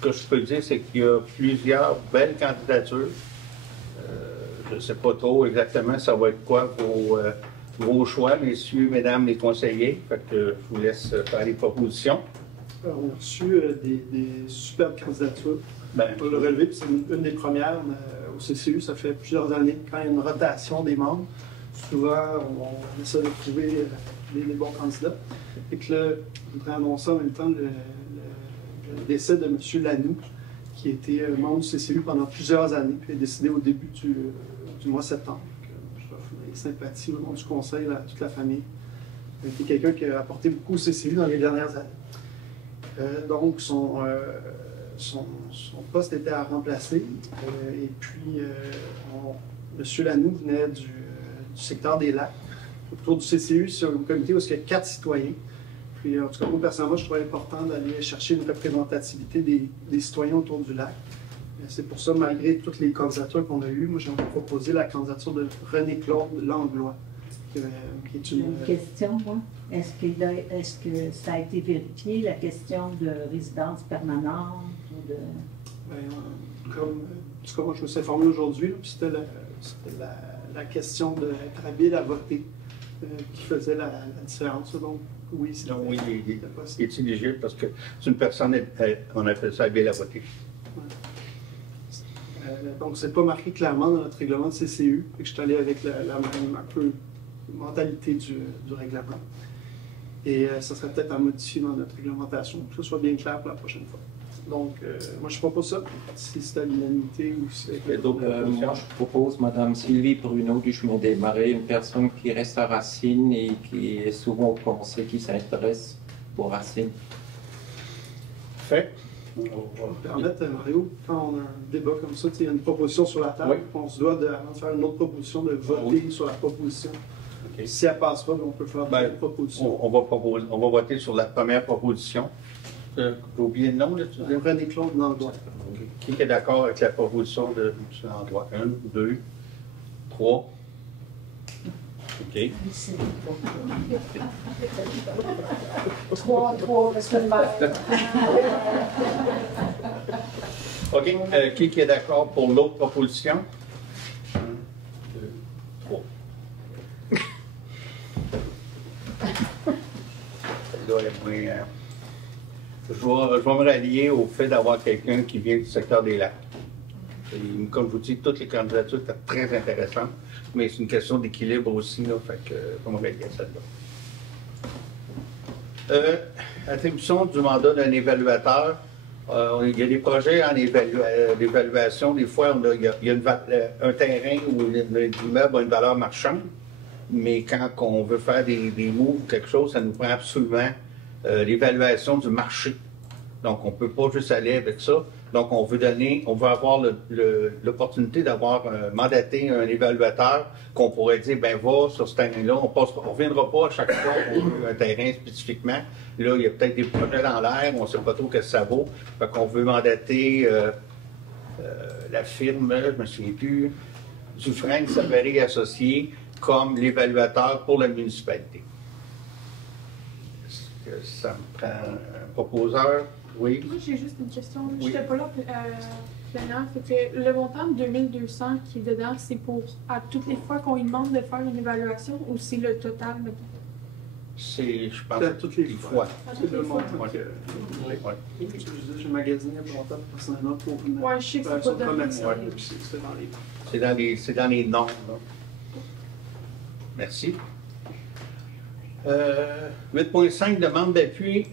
que je peux dire, c'est qu'il y a plusieurs belles candidatures. Je ne sais pas trop exactement ça va être quoi vos choix, messieurs, mesdames les conseillers. Fait que je vous laisse faire les propositions. Alors, on a reçu des superbes candidatures. On peut le relever, puis c'est une des premières au CCU. Ça fait plusieurs années. Quand il y a une rotation des membres, souvent, on essaie de trouver les bons candidats. Et que là, je voudrais annoncer en même temps le décès de M. Lanoux, qui était membre du CCU pendant plusieurs années, puis est décédé au début du mois de septembre. Je offre mes sympathies au nom du conseil à toute la famille. C'était quelqu'un qui a apporté beaucoup au CCU dans les dernières années. Donc, son poste était à remplacer. Et puis, M. Lanoux venait du secteur des Lacs. Autour du CCU, c'est un comité où il y a 4 citoyens. Puis, en tout cas, moi, personnellement, je trouvais important d'aller chercher une représentativité des citoyens autour du lac. C'est pour ça, malgré toutes les candidatures qu'on a eues, moi, j'ai proposé la candidature de René-Claude Langlois. Qui est une question, moi. Est-ce que ça a été vérifié, la question de résidence permanente ou de... En tout cas, moi, je me suis informé aujourd'hui, puis c'était la question d'être habile à voter qui faisait la différence. Donc, oui, il est éligible parce que c'est une personne, on appelle ça habile à voter. Donc, c'est pas marqué clairement dans notre règlement de CCU. Et que je suis allé avec la même un peu mentalité du règlement. Et ça serait peut-être à modifier dans notre réglementation pour que ce soit bien clair pour la prochaine fois. Donc, moi, je propose ça, si c'est à l'unanimité ou si c'est d'autres propositions. Moi, je propose Mme Sylvie Bruno du Chemin des Marais, une personne qui reste à Racine et qui est souvent au conseil, qui s'intéresse aux Racines. Fait. On va permettre, Mario, quand on a un débat comme ça, il y a une proposition sur la table, on se doit, avant de faire une autre proposition, de voter sur la proposition. Okay. Si elle ne passe pas, on peut faire une proposition. On va voter sur la première proposition. J'ai oublié le nom, là, tu dis? René-Claude Langlois. Okay. Qui est d'accord avec la proposition de M. Langlois? 1, 2, 3. OK. 3, parce que le maire. OK. Qui est d'accord pour l'autre proposition? 1, 2, 3. Je vais me rallier au fait d'avoir quelqu'un qui vient du secteur des lacs. Et, comme je vous dis, toutes les candidatures étaient très intéressantes, mais c'est une question d'équilibre aussi, là, fait que je vais me rallier à celle-là. Attribution du mandat d'un évaluateur. Il y a des projets en évaluation. Des fois, il y a un terrain où l'immeuble a une valeur marchande, mais quand on veut faire des moves ou quelque chose, ça nous prend absolument l'évaluation du marché. Donc, on ne peut pas juste aller avec ça. Donc, on veut avoir l'opportunité d'avoir mandaté un évaluateur qu'on pourrait dire, ben va sur ce terrain-là, on ne reviendra pas à chaque fois qu'on veut un terrain spécifiquement. Là, il y a peut-être des projets dans l'air, on ne sait pas trop ce que ça vaut. Fait qu'on veut mandater la firme, je ne me souviens plus, Dufresne Savary Associés comme l'évaluateur pour la municipalité. Est-ce que ça me prend un proposeur? Oui. Moi, j'ai juste une question. Je n'étais pas là plénière. Le montant de 2200 qui est dedans, c'est pour à toutes les fois qu'on lui demande de faire une évaluation ou c'est le total? C'est, je pense, à toutes les fois. C'est le montant. J'ai magasiné il y a longtemps personnellement pour une évaluation commerciale. C'est dans les normes. Là. Merci. 8.5 demande d'appui,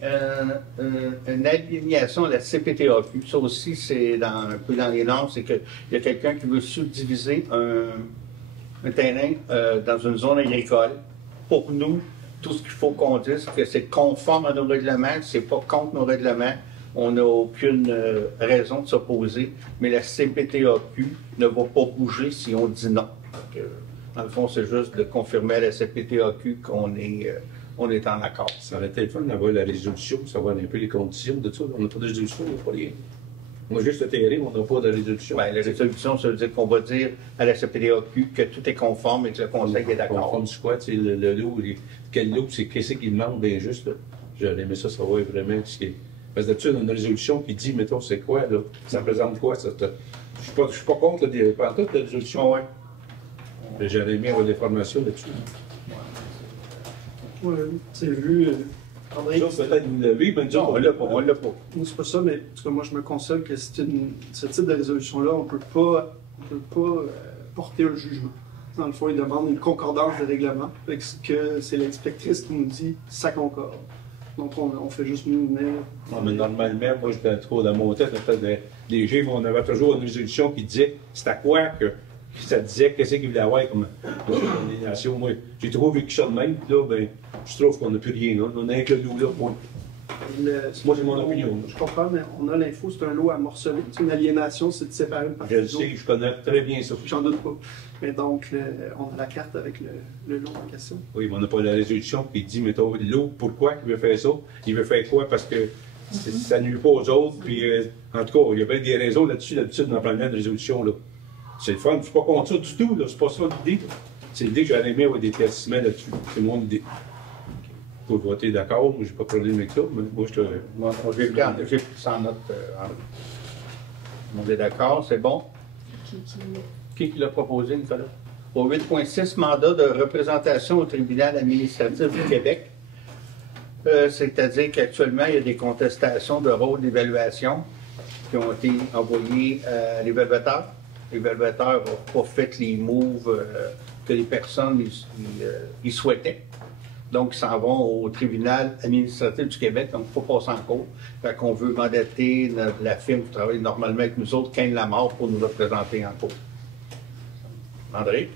une alignation à la CPTAQ. Ça aussi, c'est un peu dans les normes, c'est qu'il y a quelqu'un qui veut subdiviser un terrain dans une zone agricole. Pour nous, tout ce qu'il faut qu'on dise, c'est que c'est conforme à nos règlements, c'est pas contre nos règlements. On n'a aucune raison de s'opposer, mais la CPTAQ ne va pas bouger si on dit non. Donc, dans le fond, c'est juste de confirmer à la CPTAQ qu'on est en accord. Ça aurait été le fun d'avoir la résolution, savoir un peu les conditions de ça. On n'a pas de résolution, on n'a pas rien. On a juste le terrain, on n'a pas de résolution. Bien, la résolution, ça veut dire qu'on va dire à la CPTAQ que tout est conforme et que le Conseil est d'accord. Conforme du quoi, tu sais, le lot, quel lot, c'est qu'est-ce qu'il demande, bien juste, là. J'aurais aimé ça savoir vraiment ce qui est. Parce que d'habitude, on a une résolution qui dit, mettons, c'est quoi, là? Ça représente quoi? Je ne suis pas contre des pantoutes de résolution. Oui. J'aurais aimé avoir des formations là-dessus. Oui, c'est vu. André, peut-être vous l'avez, mais nous, on l'a pas. On l'a pas. C'est pas ça, mais parce que moi, je me console que ce type de résolution-là, on ne peut pas porter un jugement. Dans le fond, il demande une concordance de règlement. Fait que c'est l'inspectrice qui nous dit ça concorde. Donc, on fait juste nous venir. Non, mais normalement, moi, j'étais trop dans mon tête, les G, on avait toujours une résolution qui disait c'était à quoi que ça disait, qu'est-ce qu'il voulait avoir comme nomination. Moi, j'ai trop vécu ça de même, puis là, ben, je trouve qu'on n'a plus rien, là. On a un que le loup là, point. Moi, c'est mon opinion. Je comprends, mais on a l'info, c'est un lot à morceler. C'est une aliénation, c'est de séparer une partie. Je le sais, je connais très bien ça. J'en doute pas. Mais donc, on a la carte avec le lot en question. Oui, mais on n'a pas la résolution qui dit, mettons, l'eau, pourquoi il veut faire ça? Il veut faire quoi? Parce que ça nuit pas aux autres. Puis, en tout cas, il y a bien des raisons là-dessus, d'habitude, dans plein de résolution, là. C'est le fun. Je ne suis pas contre ça du tout, là. C'est pas ça l'idée. C'est l'idée que j'aurais aimé avoir des éclaircissements là-dessus. C'est mon idée. Pour voter d'accord, moi, j'ai pas de problème avec ça, mais moi, je te. Moi, j'ai pris ça en note. On est d'accord, c'est bon? Qui l'a proposé, Nicolas? Au 8.6, mandat de représentation au tribunal administratif du Québec. C'est-à-dire qu'actuellement, il y a des contestations de rôle d'évaluation qui ont été envoyées à l'évaluateur. L'évaluateur n'a pas fait les moves que les personnes y souhaitaient. Donc, ils s'en vont au tribunal administratif du Québec, donc il faut passer en cours. Fait qu'on veut mandater la firme qui travaille normalement avec nous autres, Cain Lamarre, pour nous représenter en cours. André?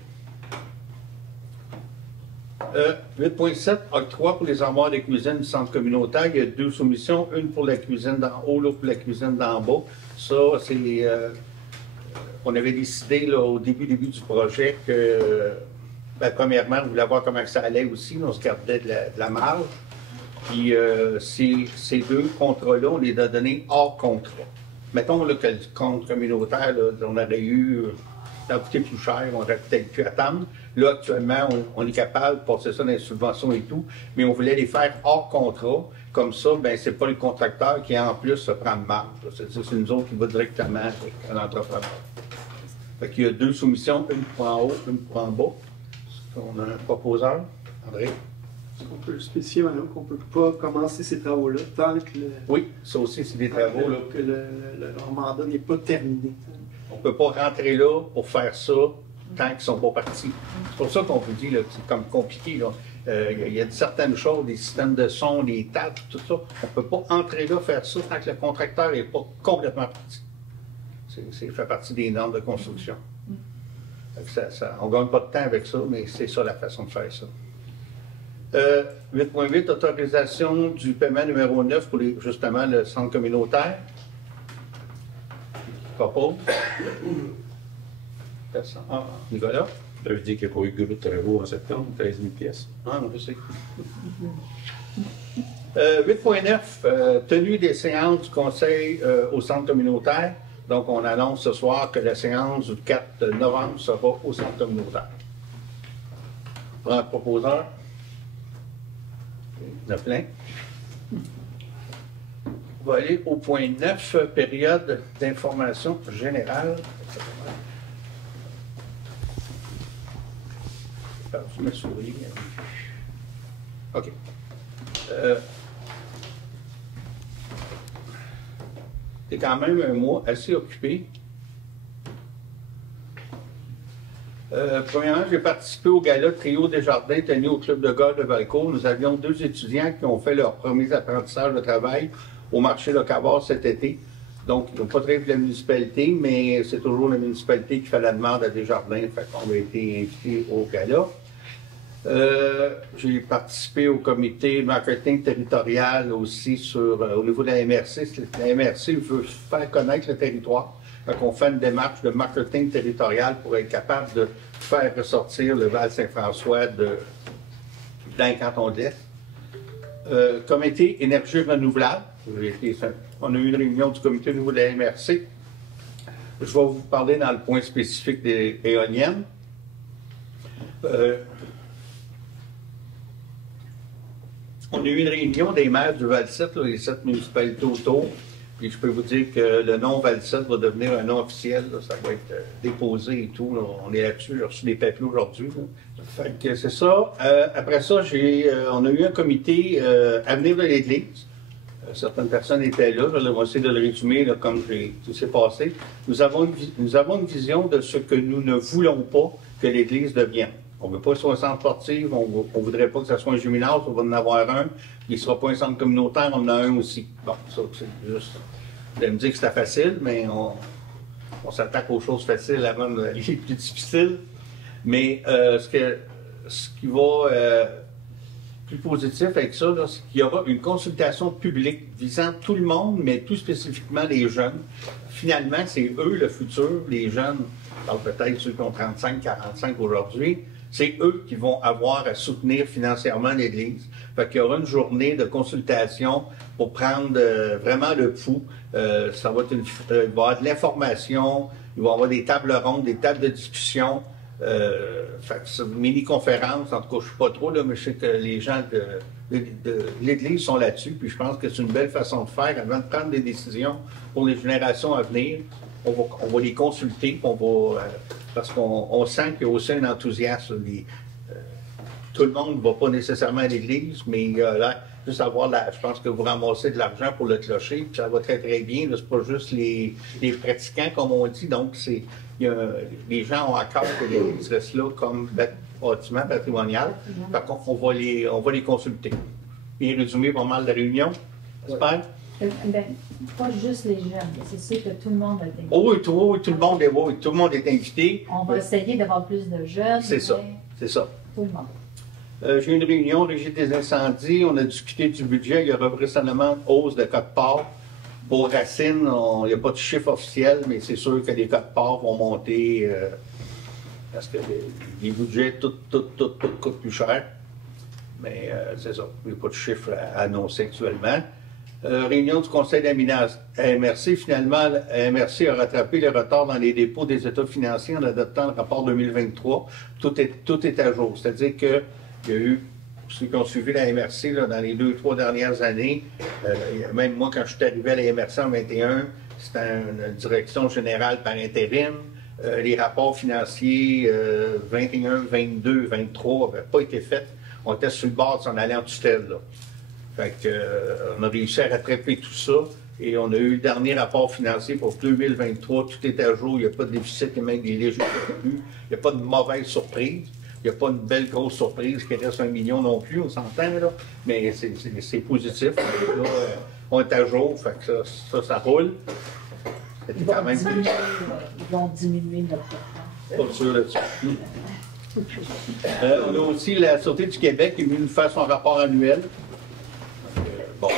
8.7, octroi pour les armoires de cuisine du centre communautaire. Il y a 2 soumissions, une pour la cuisine d'en haut, l'autre pour la cuisine d'en bas. Ça, c'est... on avait décidé là, au début du projet que... premièrement, on voulait voir comment ça allait aussi. On se gardait de la marge. Puis ces 2 contrats-là, on les a donnés hors contrat. Mettons là, que le compte communautaire, là, on aurait eu... ça a coûté plus cher, on aurait peut-être pu attendre. Là, actuellement, on est capable de passer ça dans les subventions et tout, mais on voulait les faire hors contrat. Comme ça, ben c'est pas le contracteur qui, en plus, se prend de marge. C'est nous autres qui va directement avec l'entrepreneur. Fait qu'il y a 2 soumissions, une pour en haut, une pour en bas. On a un proposeur, André. On peut spécifier, madame, qu'on ne peut pas commencer ces travaux-là tant que oui, ça aussi, c'est des travaux. Là. Que leur mandat n'est pas terminé. On ne peut pas rentrer là pour faire ça tant qu'ils ne sont pas partis. C'est pour ça qu'on vous dit que c'est comme compliqué. Il y a certaines choses, des systèmes de son, des tables, tout ça. On ne peut pas entrer là, faire ça tant que le contracteur n'est pas complètement parti. Ça fait partie des normes de construction. On ne gagne pas de temps avec ça, mais c'est ça la façon de faire ça. 8.8, autorisation du paiement numéro 9 pour justement le centre communautaire. Propos. Personne. Ah, Nicolas. Ça veut dire qu'il n'y a pas eu de gros travaux en septembre, 13 000 pièces. Ah, non, je sais. 8.9, tenue des séances du conseil au centre communautaire. Donc, on annonce ce soir que la séance du 4 novembre sera au centre communautaire. Prends le proposeur. Il y en a plein. On va aller au point 9, période d'information générale. Je me souris. OK. C'est quand même un mois assez occupé. Premièrement, j'ai participé au gala Trio Desjardins tenu au Club de golf de Valcourt. Nous avions 2 étudiants qui ont fait leur premier apprentissage de travail au marché Locavor cet été. Donc, ils n'ont pas travaillé avec la municipalité, mais c'est toujours la municipalité qui fait la demande à Desjardins. Fait qu'on a été invités au gala. J'ai participé au comité marketing territorial aussi au niveau de la MRC. La MRC veut faire connaître le territoire. Fait qu'on fait une démarche de marketing territorial pour être capable de faire ressortir le Val-Saint-François dans le canton de l'Est. Comité énergie renouvelable. On a eu une réunion du comité au niveau de la MRC. Je vais vous parler dans le point spécifique des éoliennes. On a eu une réunion des maires du Val-7, les 7 municipalités autour. Puis je peux vous dire que le nom Val-7 va devenir un nom officiel. Là, ça va être déposé et tout. Là. On est là-dessus. J'ai reçu des papiers aujourd'hui. Fait que c'est ça. Après ça, on a eu un comité Avenir de l'Église. Certaines personnes étaient là. Je vais essayer de le résumer là, comme tout s'est passé. Nous avons une vision de ce que nous ne voulons pas que l'Église devienne. On ne veut pas que ce soit un centre sportif, on ne voudrait pas que ce soit un gymnase, on va en avoir un. Il ne sera pas un centre communautaire, on en a un aussi. Bon, ça, c'est juste. Vous allez me dire que c'était facile, mais on s'attaque aux choses faciles avant les plus difficiles. Mais ce qui va plus positif avec ça, c'est qu'il y aura une consultation publique visant tout le monde, mais tout spécifiquement les jeunes. Finalement, c'est eux le futur, les jeunes, alors peut-être ceux qui ont 35, 45 aujourd'hui. C'est eux qui vont avoir à soutenir financièrement l'Église. Fait qu'il y aura une journée de consultation pour prendre vraiment le pouls. Ça va être il va y avoir de l'information, il va y avoir des tables rondes, des tables de discussion. Fait que c'est une mini-conférence, en tout cas, je ne suis pas trop, là, mais je sais que les gens de l'Église sont là-dessus, puis je pense que c'est une belle façon de faire avant de prendre des décisions pour les générations à venir. On va les consulter, parce qu'on sent qu'il y a aussi un enthousiasme. Tout le monde ne va pas nécessairement à l'Église, mais là, juste avoir je pense que vous ramassez de l'argent pour le clocher, puis ça va très très bien. Ce n'est pas juste les pratiquants, comme on dit. Donc, les gens ont à cœur que l'Église reste là comme bâtiment patrimonial. Par contre, on va les consulter. Et résumer pas mal de réunions, j'espère. Pas juste les jeunes, c'est sûr que tout le monde a été invité. Oui, tout le monde est invité. On va essayer d'avoir plus de jeunes. C'est ça. Tout le monde. J'ai eu une réunion régie des incendies, on a discuté du budget, il y aura vraisemblament une hausse de quote-part. Pour Racine, il n'y a pas de chiffre officiel, mais c'est sûr que les quote-part vont monter parce que les budgets, tout coûte plus cher. Mais c'est ça, il n'y a pas de chiffre à annoncer actuellement. Réunion du conseil d'aménagement à MRC. Finalement, la MRC a rattrapé le retard dans les dépôts des états financiers en adoptant le rapport 2023. Tout est à jour. C'est-à-dire qu'il y a eu, ceux qui ont suivi la MRC là, dans les 2-3 dernières années, même moi, quand je suis arrivé à la MRC en 21, c'était une direction générale par intérim. Les rapports financiers 21, 22, 23 n'avaient pas été faits. On était sur le bord de s'en aller en tutelle. Là. Fait que, on a réussi à rattraper tout ça et on a eu le dernier rapport financier pour 2023. Tout est à jour, il n'y a pas de déficit, il y a même des légers surplus. Il n'y a pas de mauvaise surprise. Il n'y a pas une belle grosse surprise qui reste 1 million non plus, on s'entend, là. Mais c'est positif. Là, on est à jour, fait que ça roule. Ils vont diminuer notre temps. Pas sûr là-dessus. On a aussi la Sûreté du Québec qui a mis son rapport annuel. Bon,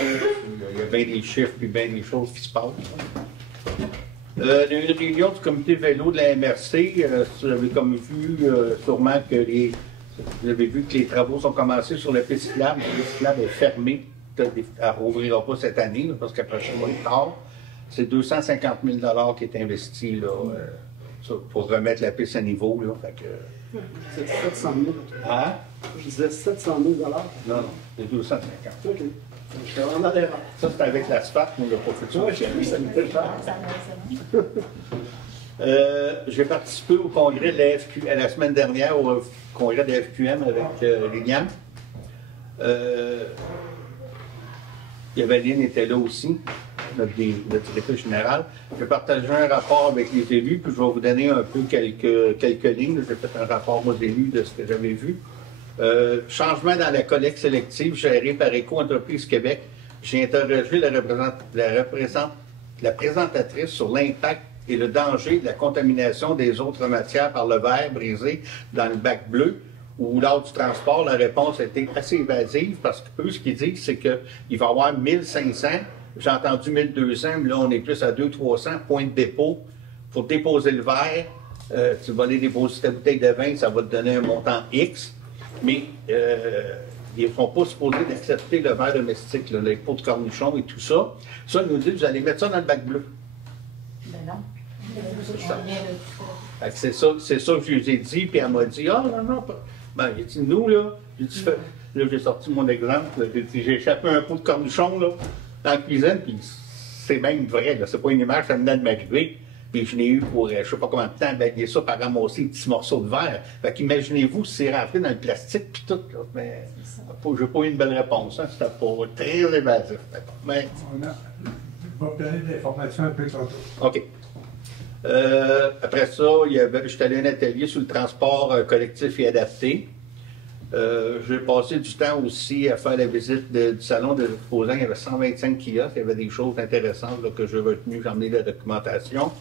il y a bien des chiffres et bien des choses qui se passent. Il y a eu une réunion du comité vélo de la MRC. Vous avez comme vu sûrement que vous avez vu que les travaux sont commencés sur le piste cyclable. Le piste cyclable est fermé. Elle ne rouvrira pas cette année là, parce qu'après ça, on va être tard. C'est 250 000 qui est investi là, pour remettre la piste à niveau. Là, fait que, c'est 700 000. Hein? Je disais 700 000 Non, c'est 250. OK. Je suis vraiment dans l'erreur. Ça, c'est avec l'asphalte, on l'a pas fait ça. Oui, j'ai vu, ça me fait cher. J'ai participé au congrès de la FQ, la semaine dernière, au congrès de la FQM avec Liliane. Yavaline était là aussi. notre directeur général. J'ai partagé un rapport avec les élus, puis je vais vous donner un peu quelques lignes. J'ai fait un rapport aux élus de ce que j'avais vu. Changement dans la collecte sélective gérée par Éco-Entreprise Québec. J'ai interrogé la présentatrice sur l'impact et le danger de la contamination des autres matières par le verre brisé dans le bac bleu, ou lors du transport, la réponse a été assez évasive parce qu'eux, ce qu'ils disent, c'est qu'il va y avoir 1500, j'ai entendu 1200, mais là, on est plus à 200-300 points de dépôt pour déposer le verre. Tu vas aller déposer ta bouteille de vin, ça va te donner un montant X, mais ils ne sont pas supposés d'accepter le verre domestique, là, les pots de cornichons et tout ça. Ça, ils nous disent, vous allez mettre ça dans le bac bleu. Ben non. C'est ça que je lui ai dit, puis elle m'a dit, ah non, non, pas. Ben, il dit, nous, là, j'ai dit, là, j'ai sorti mon exemple, j'ai dit, j'ai échappé un pot de cornichon, là, dans la cuisine, puis c'est même vrai, là, c'est pas une image, ça venait de m'arriver, puis je l'ai eu pour, je sais pas combien de temps, baguer ça par ramasser des petits morceaux de verre. Fait qu'imaginez-vous si c'est rentré dans le plastique, puis tout, là, mais j'ai pas eu une belle réponse, hein, c'était pas très évasif. Mais... On va donner de l'information un peu tantôt. OK. Après ça, je suis allé à un atelier sur le transport collectif et adapté. J'ai passé du temps aussi à faire la visite du salon des exposants. Il y avait 125 kiosques, il y avait des choses intéressantes là, que j'ai retenues, j'ai emmené la documentation.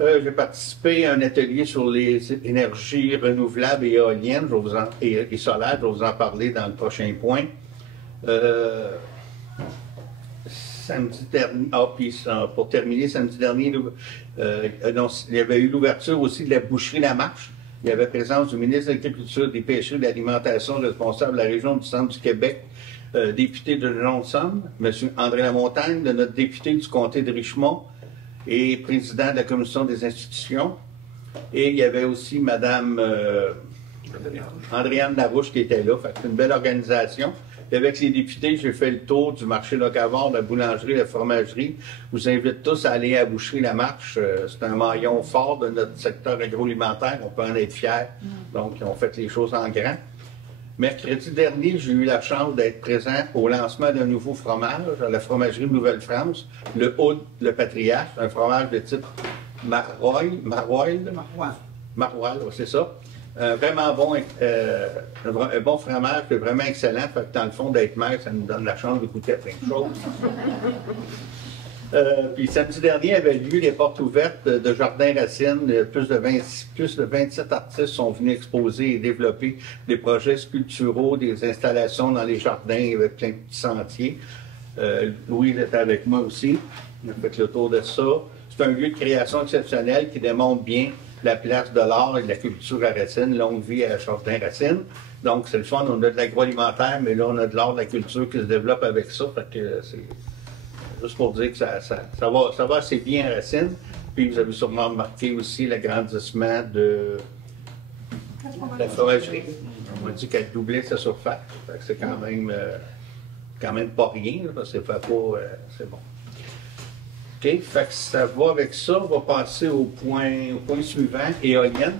J'ai participé à un atelier sur les énergies renouvelables et éoliennes et solaires. Je vais vous en parler dans le prochain point. Samedi dernier, pour terminer, samedi dernier, il y avait eu l'ouverture aussi de la boucherie La Marche. Il y avait présence du ministre de l'Agriculture, des Pêcheries et de l'Alimentation, responsable de la région du centre du Québec, député de Johnson, M. André Lamontagne, de notre député du comté de Richemont et président de la Commission des institutions. Et il y avait aussi Mme Andréane Larouche qui était là. C'est une belle organisation. Et avec les députés, j'ai fait le tour du marché Locavard, la boulangerie, la fromagerie. Je vous invite tous à aller à la boucherie La Marche. C'est un maillon fort de notre secteur agroalimentaire. On peut en être fiers. Donc, ils ont fait les choses en grand. Mercredi dernier, j'ai eu la chance d'être présent au lancement d'un nouveau fromage à la fromagerie Nouvelle-France, le Oud, le Patriarche, un fromage de type Maroilles, c'est ça. Vraiment bon, un bon fromage, c'est vraiment excellent. Fait que dans le fond, d'être mère, ça nous donne la chance de goûter à plein de choses. Puis samedi dernier avait lieu les portes ouvertes de Jardin Racine. Plus de 27 artistes sont venus exposer et développer des projets sculpturaux, des installations dans les jardins avec plein de petits sentiers. Louise était avec moi aussi. On a fait le tour de ça. C'est un lieu de création exceptionnel qui démontre bien la place de l'art et de la culture à Racine, longue vie à Jardin-Racine. Donc, c'est le fun, on a de l'agroalimentaire, mais là, on a de l'art, de la culture qui se développe avec ça. Fait que c'est juste pour dire que ça va assez bien à Racine. Puis, vous avez sûrement remarqué aussi l'agrandissement de la fromagerie. On m'a dit qu'elle doublait sa surface. Fait que c'est quand même pas rien, là, parce que c'est pas, c'est bon. OK, fait que ça va avec ça. On va passer au point suivant, éolienne.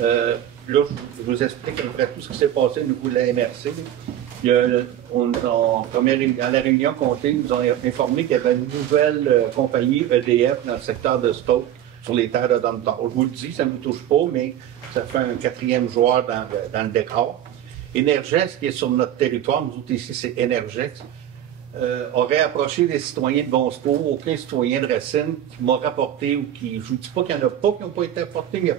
Là, je vous explique à peu près tout ce qui s'est passé au niveau de la MRC. À la réunion comté, ils nous ont informé qu'il y avait une nouvelle compagnie EDF dans le secteur de Stoke, sur les terres de Domtar. Je vous le dis, ça ne me touche pas, mais ça fait un 4e joueur dans le décor. Energex, qui est sur notre territoire, nous autres ici, c'est Energex, aurait approché des citoyens de Bon Secours, aucun citoyen de Racine qui m'a rapporté ou qui, je ne dis pas qu'il n'y en a pas qui n'ont pas été apportés, mais il n'y a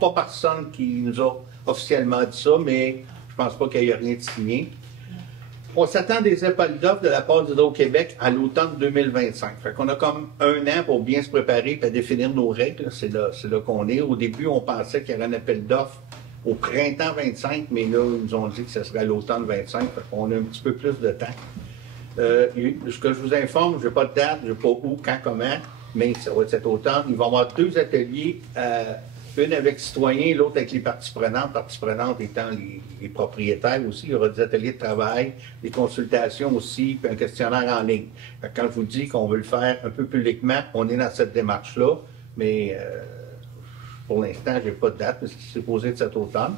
pas personne qui nous a officiellement dit ça, mais je ne pense pas qu'il y ait rien de signé. On s'attend à des appels d'offres de la part d'Hydro-Québec à l'automne 2025. Fait qu'on a comme un an pour bien se préparer et définir nos règles. C'est là qu'on est. Au début, on pensait qu'il y aurait un appel d'offres au printemps 25, mais là, ils nous ont dit que ce serait à l'automne 25. Fait qu'on a un petit peu plus de temps. Ce que je vous informe, je n'ai pas de date, je ne sais pas où, quand, comment, mais ça va être cet automne. Il va y avoir 2 ateliers, une avec citoyens, l'autre avec les parties prenantes étant les propriétaires aussi. Il y aura des ateliers de travail, des consultations aussi, puis un questionnaire en ligne. Quand je vous dis qu'on veut le faire un peu publiquement, on est dans cette démarche-là, mais pour l'instant, je n'ai pas de date, parce que c'est supposé être cet automne.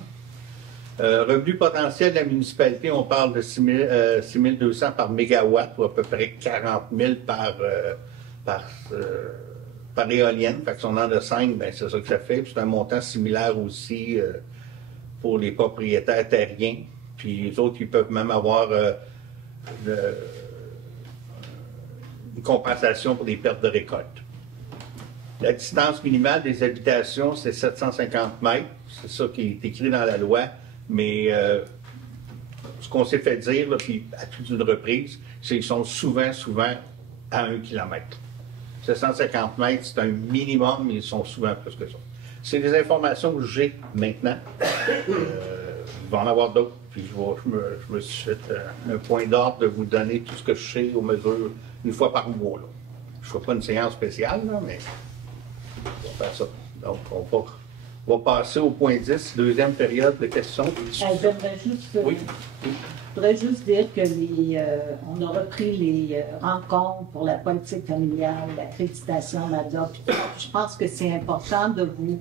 Revenu potentiel de la municipalité, on parle de 6 200 par mégawatt, ou à peu près 40 000 par éolienne. Fait que si on en a 5, ben c'est ça que ça fait. Puis c'est un montant similaire aussi pour les propriétaires terriens. Puis les autres, ils peuvent même avoir une compensation pour des pertes de récolte. La distance minimale des habitations, c'est 750 mètres. C'est ça qui est écrit dans la loi. Mais ce qu'on s'est fait dire, là, puis à toute une reprise, c'est qu'ils sont souvent à 1 kilomètre. 750 mètres, c'est un minimum, mais ils sont souvent plus que ça. C'est des informations que j'ai maintenant. Il va en avoir d'autres. Puis je me suis fait un point d'ordre de vous donner tout ce que je sais aux mesures une fois par mois. Là. Je ne ferai pas une séance spéciale, là, mais on va faire ça. Donc, on va passer au point 10, deuxième période de questions. J'aimerais juste dire que on a repris les rencontres pour la politique familiale, l'accréditation, l'ADOP. Je pense que c'est important de vous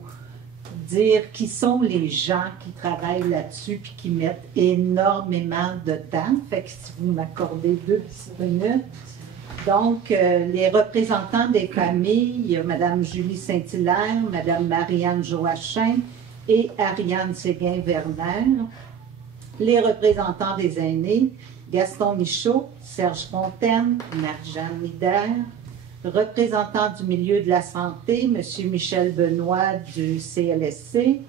dire qui sont les gens qui travaillent là-dessus puis qui mettent énormément de temps. Fait que si vous m'accordez 2 petites minutes. Donc, les représentants des familles, Mme Julie Saint-Hilaire, Mme Marianne Joachim et Ariane Séguin-Werner. Les représentants des aînés, Gaston Michaud, Serge Fontaine, Marie-Jeanne Nider. Représentant du milieu de la santé, M. Michel Benoît du CLSC.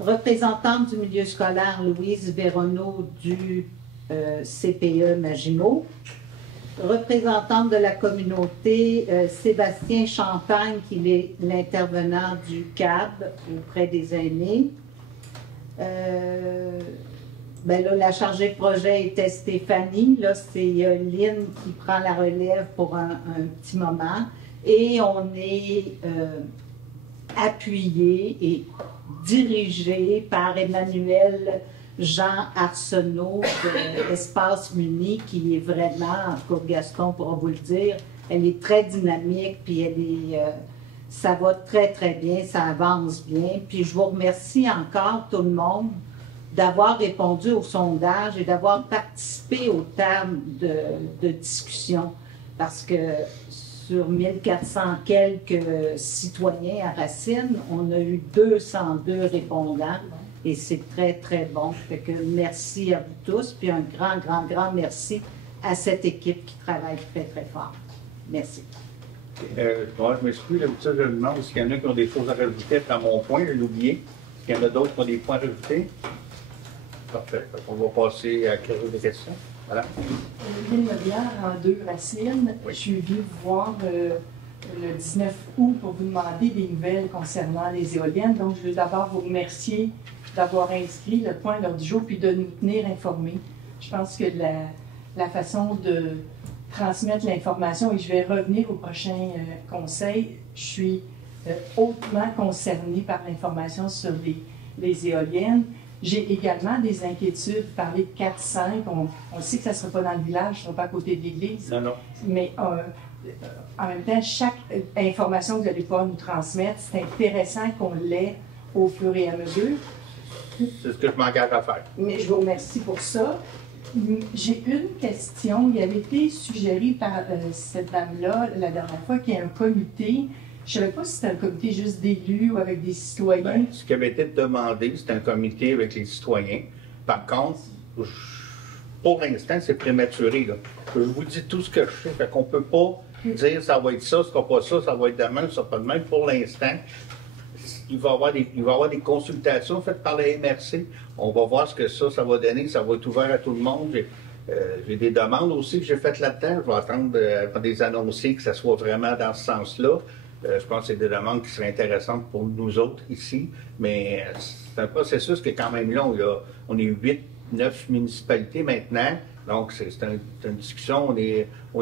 Représentante du milieu scolaire, Louise Véronneau du CPE Maginot. Représentante de la communauté, Sébastien Champagne, qui est l'intervenant du CAB auprès des aînés. Ben là, la chargée de projet était Stéphanie. Là, c'est Lynn qui prend la relève pour un petit moment. Et on est appuyé et dirigé par Emmanuel Jean Arsenault de Espace Muni, qui est vraiment, en tout cas Gaston pourra vous le dire, elle est très dynamique, puis elle est, ça va très très bien, ça avance bien. Puis je vous remercie encore tout le monde d'avoir répondu au sondage et d'avoir participé au terme de discussion, parce que sur 1400 quelques citoyens à Racine, on a eu 202 répondants. Et c'est très, très bon. Fait que merci à vous tous, puis un grand, grand, grand merci à cette équipe qui travaille très, très fort. Merci. Je m'excuse, d'habitude, je me demande s'il y en a qui ont des choses à rajouter à mon point, je l'ai oublié. Est-ce qu'il y en a d'autres qui ont des points à rajouter? Parfait. On va passer à quelques des questions. Voilà. Lynn Lebière, en 2 Racines. Oui. Je suis venue vous voir le 19 août pour vous demander des nouvelles concernant les éoliennes. Donc, je veux d'abord vous remercier d'avoir inscrit le point à l'ordre du jour puis de nous tenir informés. Je pense que la façon de transmettre l'information, et je vais revenir au prochain conseil, je suis hautement concernée par l'information sur les éoliennes. J'ai également des inquiétudes, parler de 4-5, on sait que ça ne sera pas dans le village, ce ne sera pas à côté de l'église. Non, non. Mais en même temps, chaque information que vous allez pouvoir nous transmettre, c'est intéressant qu'on l'ait au fur et à mesure. C'est ce que je m'engage à faire. Mais je vous remercie pour ça. J'ai une question. Il avait été suggéré par cette dame-là la dernière fois qu'il y ait un comité. Je ne savais pas si c'était un comité juste d'élus ou avec des citoyens. Bien, ce qui avait été demandé, c'était un comité avec les citoyens. Par contre, pour l'instant, c'est prématuré. Là. Je vous dis tout ce que je sais. Fait qu'on ne peut pas dire ça va être ça, ce sera pas ça, ça va être demain, ça sera pas demain. Pour l'instant, il va y avoir des consultations faites par la MRC. On va voir ce que ça va donner. Ça va être ouvert à tout le monde. J'ai des demandes aussi que j'ai faites là-dedans. Je vais attendre avant des annoncés que ça soit vraiment dans ce sens-là. Je pense que c'est des demandes qui seraient intéressantes pour nous autres ici. Mais c'est un processus qui est quand même long. On est 8-9 municipalités maintenant. Donc, c'est une discussion. On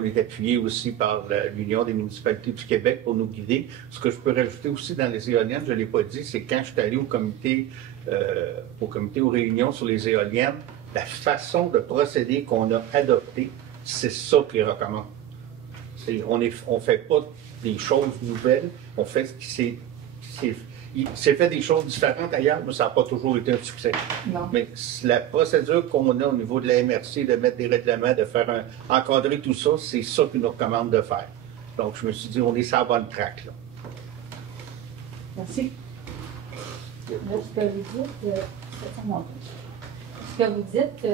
est appuyé aussi par l'Union des municipalités du Québec pour nous guider. Ce que je peux rajouter aussi dans les éoliennes, je ne l'ai pas dit, c'est quand je suis allé au comité aux réunions sur les éoliennes, la façon de procéder qu'on a adoptée, c'est ça qu'ils recommandent. On ne fait pas des choses nouvelles, on fait ce qui il s'est fait des choses différentes ailleurs, mais ça n'a pas toujours été un succès. Non. Mais la procédure qu'on a au niveau de la MRC, de mettre des règlements, de faire encadrer tout ça, c'est ça qu'ils nous recommandent de faire. Donc, je me suis dit, on est sur la bonne track, là. Merci. Là, ce que vous dites, ce que vous dites,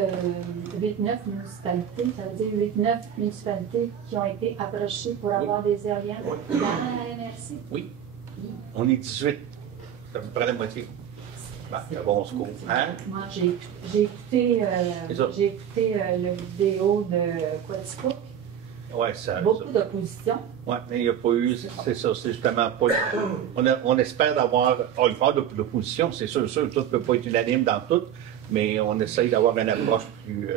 8-9 municipalités, ça veut dire 8-9 municipalités qui ont été approchées pour avoir des éoliennes dans la MRC? Oui. On est 18. Ça me prend la moitié. Ben, bon secours. Hein? Moi, j'ai écouté la vidéo de Quaticook. Oui, ça. Beaucoup d'opposition. Oui, mais il n'y a pas eu. C'est ça, c'est justement pas. On espère d'avoir. On va faire de l'opposition, c'est sûr, tout ne peut pas être unanime dans tout, mais on essaye d'avoir une approche plus.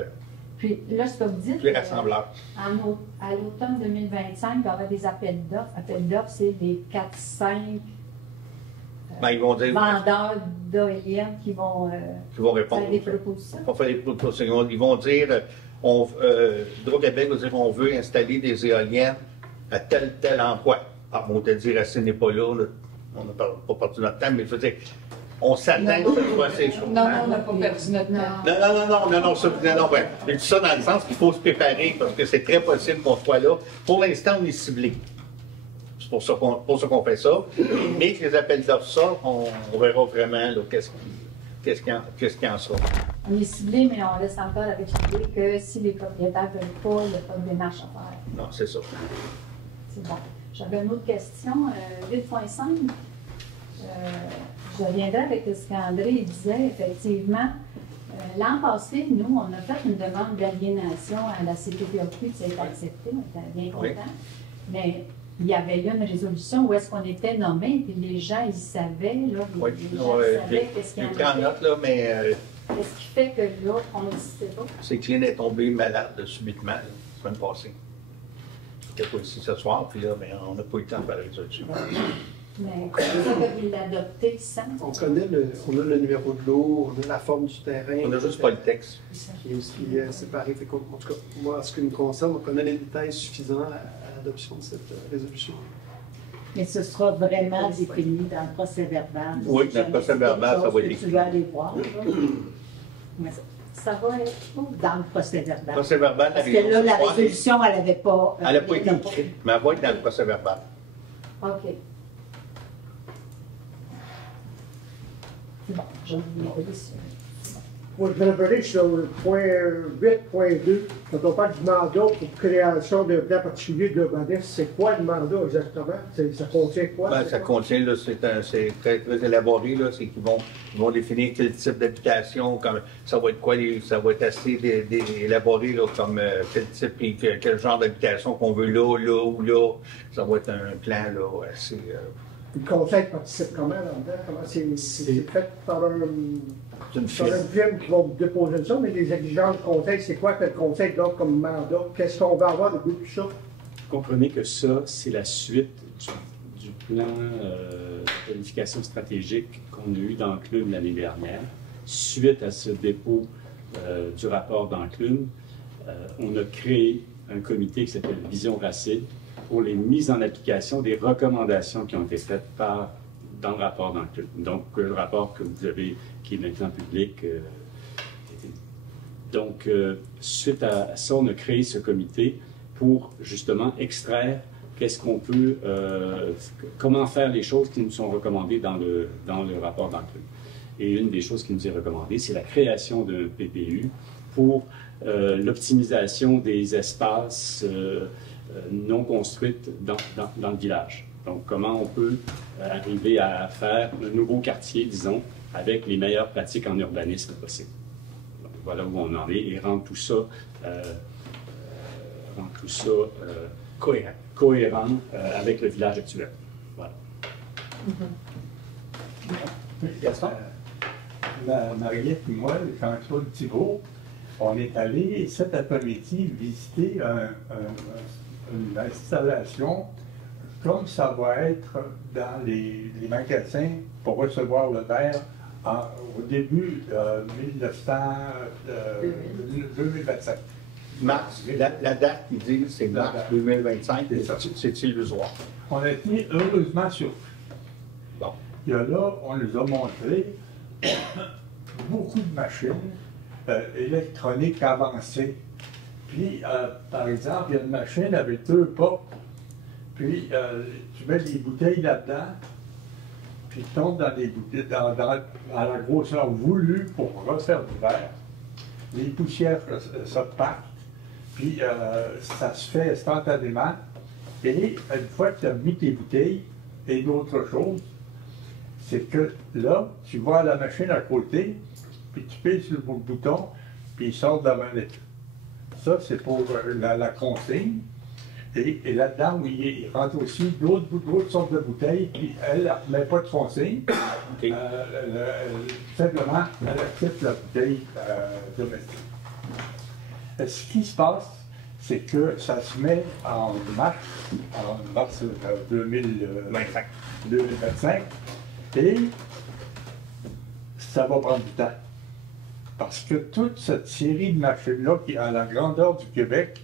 Puis là, ce que vous dites. Plus rassembleur. À l'automne 2025, il y aura des appels d'offres. Appels d'offres, c'est des 4-5 ben, ils vont dire, vendeurs d'éoliennes qui vont répondre. Faire des propositions. Ils vont faire des propositions. Ils vont dire. Hydro-Québec va dire on veut installer des éoliennes à tel endroit. Ah, on te dit Racine n'est pas là, on n'a pas perdu notre temps, mais je veux dire, on s'attend que ce soit ces choses. Non, on n'a pas perdu notre temps. Non, ouais. Je dis ça dans le sens qu'il faut se préparer parce que c'est très possible qu'on soit là. Pour l'instant, on est ciblé. C'est pour ça qu'on fait ça. Mais que les appels d'offres sortent, on verra vraiment qu'est-ce qu'il en sera. On est ciblé, mais on laisse encore avec l'idée que si les propriétaires ne veulent pas, il n'y a pas de démarche à faire. Non, c'est ça. C'est bon. J'avais une autre question, 8.5. Je reviendrai avec ce qu'André disait, effectivement. L'an passé, nous, on a fait une demande d'aliénation à la CPPOQ, puis ça a été accepté, on était bien contents. Oui. Mais il y avait eu une résolution où est-ce qu'on était nommé, puis les gens, ils savaient, là, les gens savaient qu'est-ce qu'il y en avait. Note, là, mais... Qu'est-ce qui fait que là, on ne sait pas? C'est que Lynn est tombée malade subitement, la semaine passée. C'était pas ici ce soir, puis là, ben, on n'a pas eu le temps de parler là-dessus. Mais comment ça que vous l'adoptez sans? On a le numéro de l'eau, on a la forme du terrain. On n'a juste pas le texte. Qui est aussi séparé. Fait en tout cas, moi, en ce qui me concerne, on connaît les détails suffisants à l'adoption de cette résolution. Mais ce sera vraiment défini dans le procès-verbal. Oui, dans le procès-verbal, ça va être écrit. Tu vas aller voir. Ça va être où? Dans le procès-verbal. Procès-verbal, parce que là, la résolution, elle n'avait pas... Elle n'a pas été écrite, mais elle va être dans le procès-verbal. OK. C'est bon, je vais vous dire ça. Moi, je vais revenir sur le point 8.2. Quand on parle du mandat pour création d'un plan particulier de l'urbanisme, c'est quoi le mandat exactement? Ça contient quoi? Ben, ça contient, là, c'est très, très élaboré, là, c'est qu'ils vont définir quel type d'habitation, comme ça va être quoi, ça va être assez élaboré, là, comme quel type et quel genre d'habitation qu'on veut là ou là. Ça va être un plan, là, assez... Le conseil participe comment là-dedans? Comment c'est fait par une firme qui va déposer ça, mais les exigences du conseil, c'est quoi que le conseil donne comme mandat? Qu'est-ce qu'on va avoir de but de ça? Comprenez que ça, c'est la suite du plan de planification stratégique qu'on a eu dans CLUM l'année dernière. Suite à ce dépôt du rapport dans CLUM, on a créé un comité qui s'appelle Vision Racine pour les mises en application des recommandations qui ont été faites dans le rapport dans CLUM. Donc, le rapport que vous avez, qui est maintenant public. Donc, suite à ça, on a créé ce comité pour justement extraire qu'est-ce qu'on peut, comment faire les choses qui nous sont recommandées dans le rapport dans CLUM. Et une des choses qui nous est recommandée, c'est la création d'un PPU pour l'optimisation des espaces non construites dans le village. Donc, comment on peut arriver à faire un nouveau quartier, disons, avec les meilleures pratiques en urbanisme possible. Donc, voilà où on en est et rendre tout ça, cohérent avec le village actuel. Voilà. Mariette et moi, Jean-Claude Thibault, on est allé cet après-midi visiter une installation comme ça va être dans les magasins pour recevoir le verre au début de 2025. Mars, la date qu'ils disent, c'est mars 2025, c'est illusoire. On a été heureusement surpris. Bon. il y a là, on nous a montré beaucoup de machines électroniques avancées. Puis, par exemple, il y a une machine avec 2 portes, puis tu mets des bouteilles là-dedans, puis tu tombes dans des bouteilles, à la grosseur voulue pour refaire du verre. Les poussières se partent, puis ça se fait instantanément. Et une fois que tu as mis tes bouteilles, et d'autres choses, c'est que là, tu vas à la machine à côté, puis tu payes sur le bouton, puis il sort de la manette. Ça, c'est pour la consigne. Et là-dedans, il rentre aussi d'autres sortes de bouteilles, puis elle ne met pas de consigne. Simplement, elle accepte la bouteille domestique. Ce qui se passe, c'est que ça se met en mars 2025, et ça va prendre du temps. Parce que toute cette série de machines-là, qui est à la grandeur du Québec,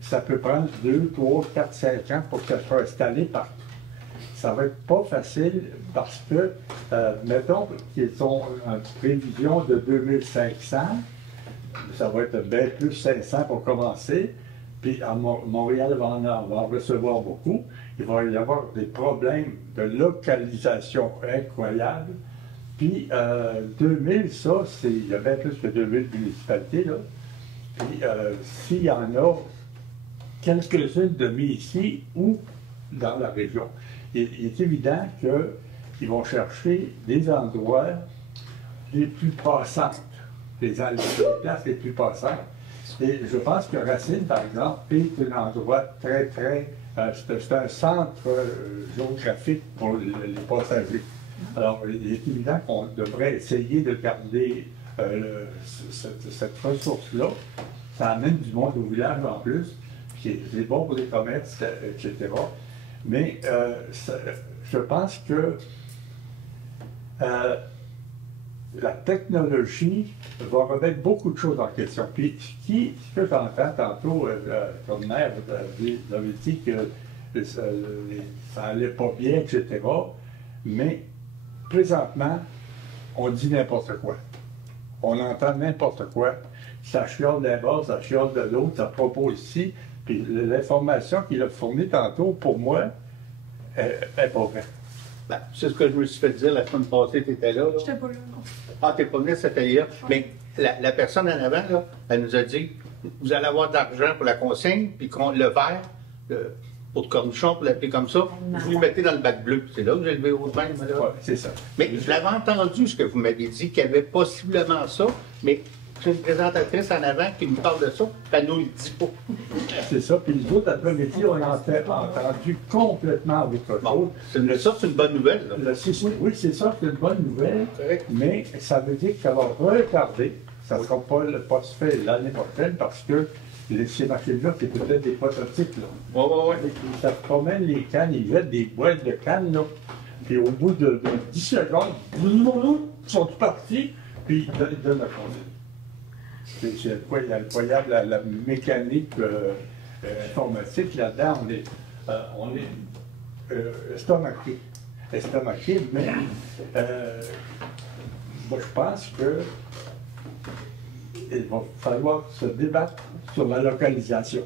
ça peut prendre 2, 3, 4, 5 ans pour qu'elle soit installée partout. Ça va être pas facile parce que, mettons qu'ils ont une prévision de 2500, ça va être bien plus 500 pour commencer, puis à Montréal va en recevoir beaucoup. Il va y avoir des problèmes de localisation incroyables. Puis 2000, ça, il y a bien plus que 2000 municipalités, là. Puis s'il y en a quelques-unes de mis ici ou dans la région, il est évident qu'ils vont chercher des endroits les plus passantes, les places les plus passantes. Et je pense que Racine, par exemple, est un endroit très, très... c'est un centre géographique pour les passagers. Alors, il est évident qu'on devrait essayer de garder cette ressource-là. Ça amène du monde au village en plus, puis c'est bon pour les commerces, etc. Mais je pense que la technologie va remettre beaucoup de choses en question. Puis, ce que j'entends tantôt, comme maire, vous avez dit que ça n'allait pas bien, etc. Mais présentement, on dit n'importe quoi. On entend n'importe quoi. Ça chiale d'un bord, ça chiale de l'autre, ça propose ici. Puis l'information qu'il a fournie tantôt, pour moi, est pas vraie. Ben, c'est ce que je me suis fait dire la semaine passée, tu étais là. Je n'étais pas là, non. Ah, tu n'es pas venu à cet atelier-là. Mais la personne en avant, là, elle nous a dit, vous allez avoir de l'argent pour la consigne, puis le verre, pour le cornichon, pour l'appeler comme ça, vous le mettez dans le bac bleu. C'est là que vous avez levé votre main, madame? Oui, c'est ça. Mais je l'avais entendu, ce que vous m'avez dit, qu'il y avait possiblement ça, mais c'est une présentatrice en avant qui nous parle de ça, puis elle nous le dit pas. C'est ça. Puis les autres après-midi, on a entendu complètement autre chose. Bon, ça, c'est une bonne nouvelle. Oui, c'est ça, c'est une bonne nouvelle. Mais ça veut dire que ça va retarder. Ça ne sera pas se fait l'année prochaine parce que ces machines-là, c'est peut-être des prototypes. Oui. Ça promène les cannes, ils jettent des boîtes de cannes, là. Puis au bout de 10 secondes, ils sont tous partis, puis ils donnent la consigne. C'est incroyable, la mécanique informatique là-dedans, on est estomaqué, mais moi je pense qu'il va falloir se débattre sur la localisation.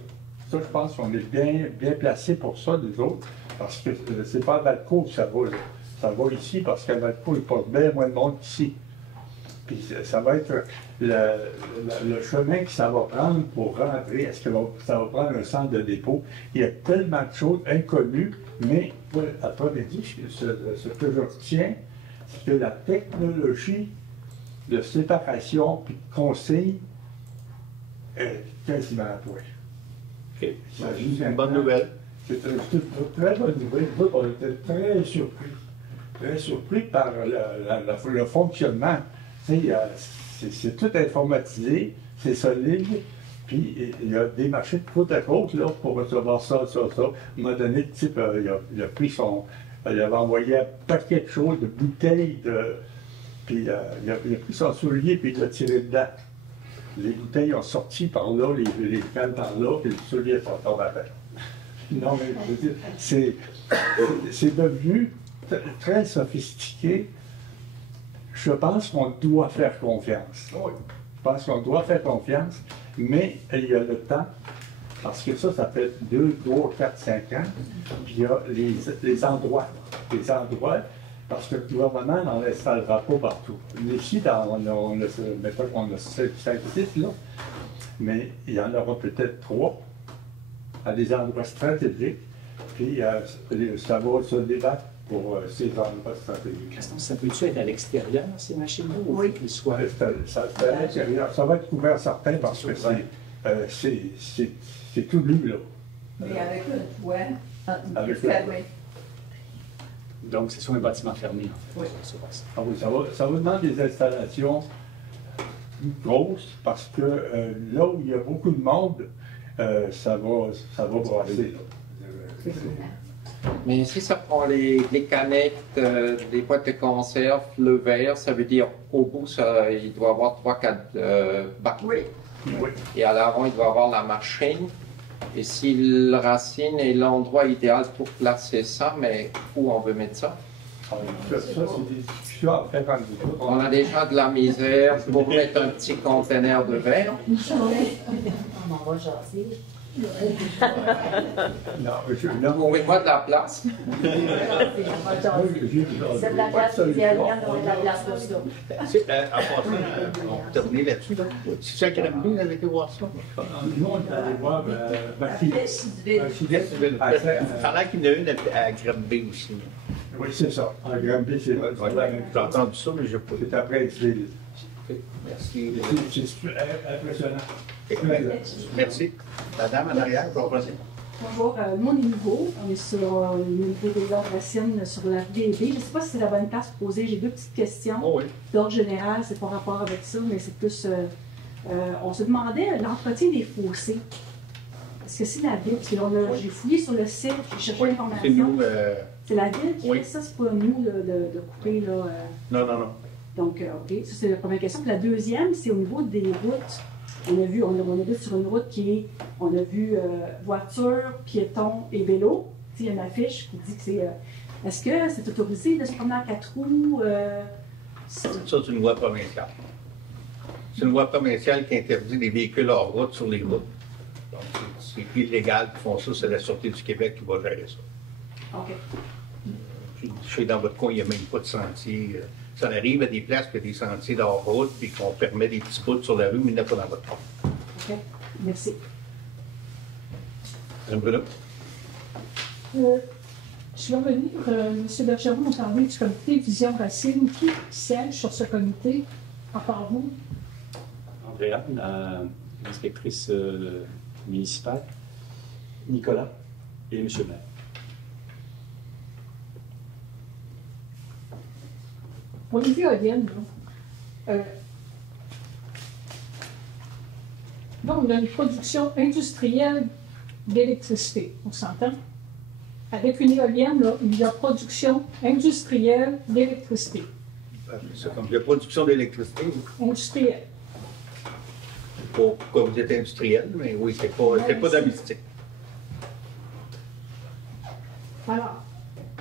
Ça, je pense qu'on est bien placé pour ça, nous autres, parce que c'est pas à Valcourt que ça va, là. Ça va ici, parce qu'à Valcourt, il passe bien moins de monde qu'ici. Puis ça va être le chemin que ça va prendre pour rentrer. Est-ce que ça va prendre un centre de dépôt? Il y a tellement de choses inconnues, mais après-midi, ce que je retiens, c'est que la technologie de séparation et de consigne est quasiment à toi. Okay. C'est une bonne nouvelle. C'est une très bonne nouvelle. Nous, on était très surpris par le fonctionnement. C'est tout informatisé, c'est solide, puis il y a des machines côte à côte là, pour recevoir ça. À un moment donné, le type, il a pris il avait envoyé un paquet de choses, de bouteilles, puis il a pris son soulier, puis il l'a tiré dedans. Les bouteilles ont sorti par là, les cannes par là, puis le soulier est tombé à terre. Non, mais je veux dire, c'est devenu très sophistiqués, je pense qu'on doit faire confiance. Je pense qu'on doit faire confiance, mais il y a le temps, parce que ça fait 2, 3, 4, 5 ans. Puis il y a les endroits. Les endroits, parce que le gouvernement n'en installera pas partout. Ici, on a 5 sites, là, mais il y en aura peut-être 3 à des endroits stratégiques. Puis ça va se débattre pour ces endroits stratégiques. Ça peut-tu être à l'extérieur, ces machines-là? Oui. Ça C'est à l'extérieur. Ça va être couvert certain parce que c'est tout nu, là. Mais avec le toit, Avec fermé. Donc, c'est sur un bâtiment fermé, en fait. Oui. Ah oui, ça va demander des installations plus grosses parce que là où il y a beaucoup de monde, ça va brasser. Mais si ça prend les canettes, les boîtes de conserve, le verre, ça veut dire au bout, il doit y avoir 3-4 bacs. Oui. Oui. Et à l'avant, il doit y avoir la machine. Et si le racine est l'endroit idéal pour placer ça, mais où on veut mettre ça? Ça, c'est des discussions à faire entre nous. On a déjà de la misère pour mettre un petit conteneur de verre. On en va jaser. Vous pouvez pas de la place. C'est de la place idéale, on a de la place pour ça. En passant, on va terminer là-dessus. C'est à Granby, vous avez été voir ça? Nous, on est allé voir Bachilès. Ça a l'air qu'il y en a une à Granby aussi. Oui, c'est ça. En Granby, c'est J'ai entendu ça, mais je n'ai pas. C'est après Exville. Merci. C'est impressionnant. Merci. Madame, en arrière, vous revenez. Bonjour, mon est nouveau. On est sur le niveau des ordres racines sur la RDB. Je ne sais pas si c'est la bonne place pour poser. J'ai 2 petites questions. Oh oui. D'ordre général, c'est pas rapport avec ça, mais c'est plus. On se demandait l'entretien des fossés. Est-ce que c'est la ville? Parce que j'ai fouillé sur le site, j'ai cherché l'information. C'est nous. C'est la ville qui Oui. fait ça, c'est pas nous de couper. Là, Non. Donc, OK, ça c'est la première question. Puis la deuxième, c'est au niveau des routes. On a vu sur une route on a vu voitures, piétons et vélos. Il y a une affiche qui dit que c'est. Est-ce que c'est autorisé de se promener à 4 roues? Ça, c'est une loi provinciale. C'est une loi provinciale qui interdit les véhicules hors route sur les routes. Donc, c'est illégal qui font ça. C'est la Sûreté du Québec qui va gérer ça. OK. Je sais, dans votre coin, il n'y a même pas de sentier. Ça arrive à des places qu'il y a des sentiers hors route, puis qu'on permet des petits bouts sur la rue, mais il n'y en a pas dans votre coin. OK. Merci. Madame Bruno? Je vais revenir, M. Bergeron m'a parlé du comité Vision Racine. Qui siège sur ce comité, à part vous? Andréa, l'inspectrice municipale, Nicolas et M. le maire. Pour les éoliennes, là, on a une production industrielle d'électricité, on s'entend? Avec une éolienne, là, il y a production industrielle d'électricité. C'est comme la production d'électricité. Industrielle. Pourquoi vous êtes industriel, mais oui, c'est pas domestique. Alors,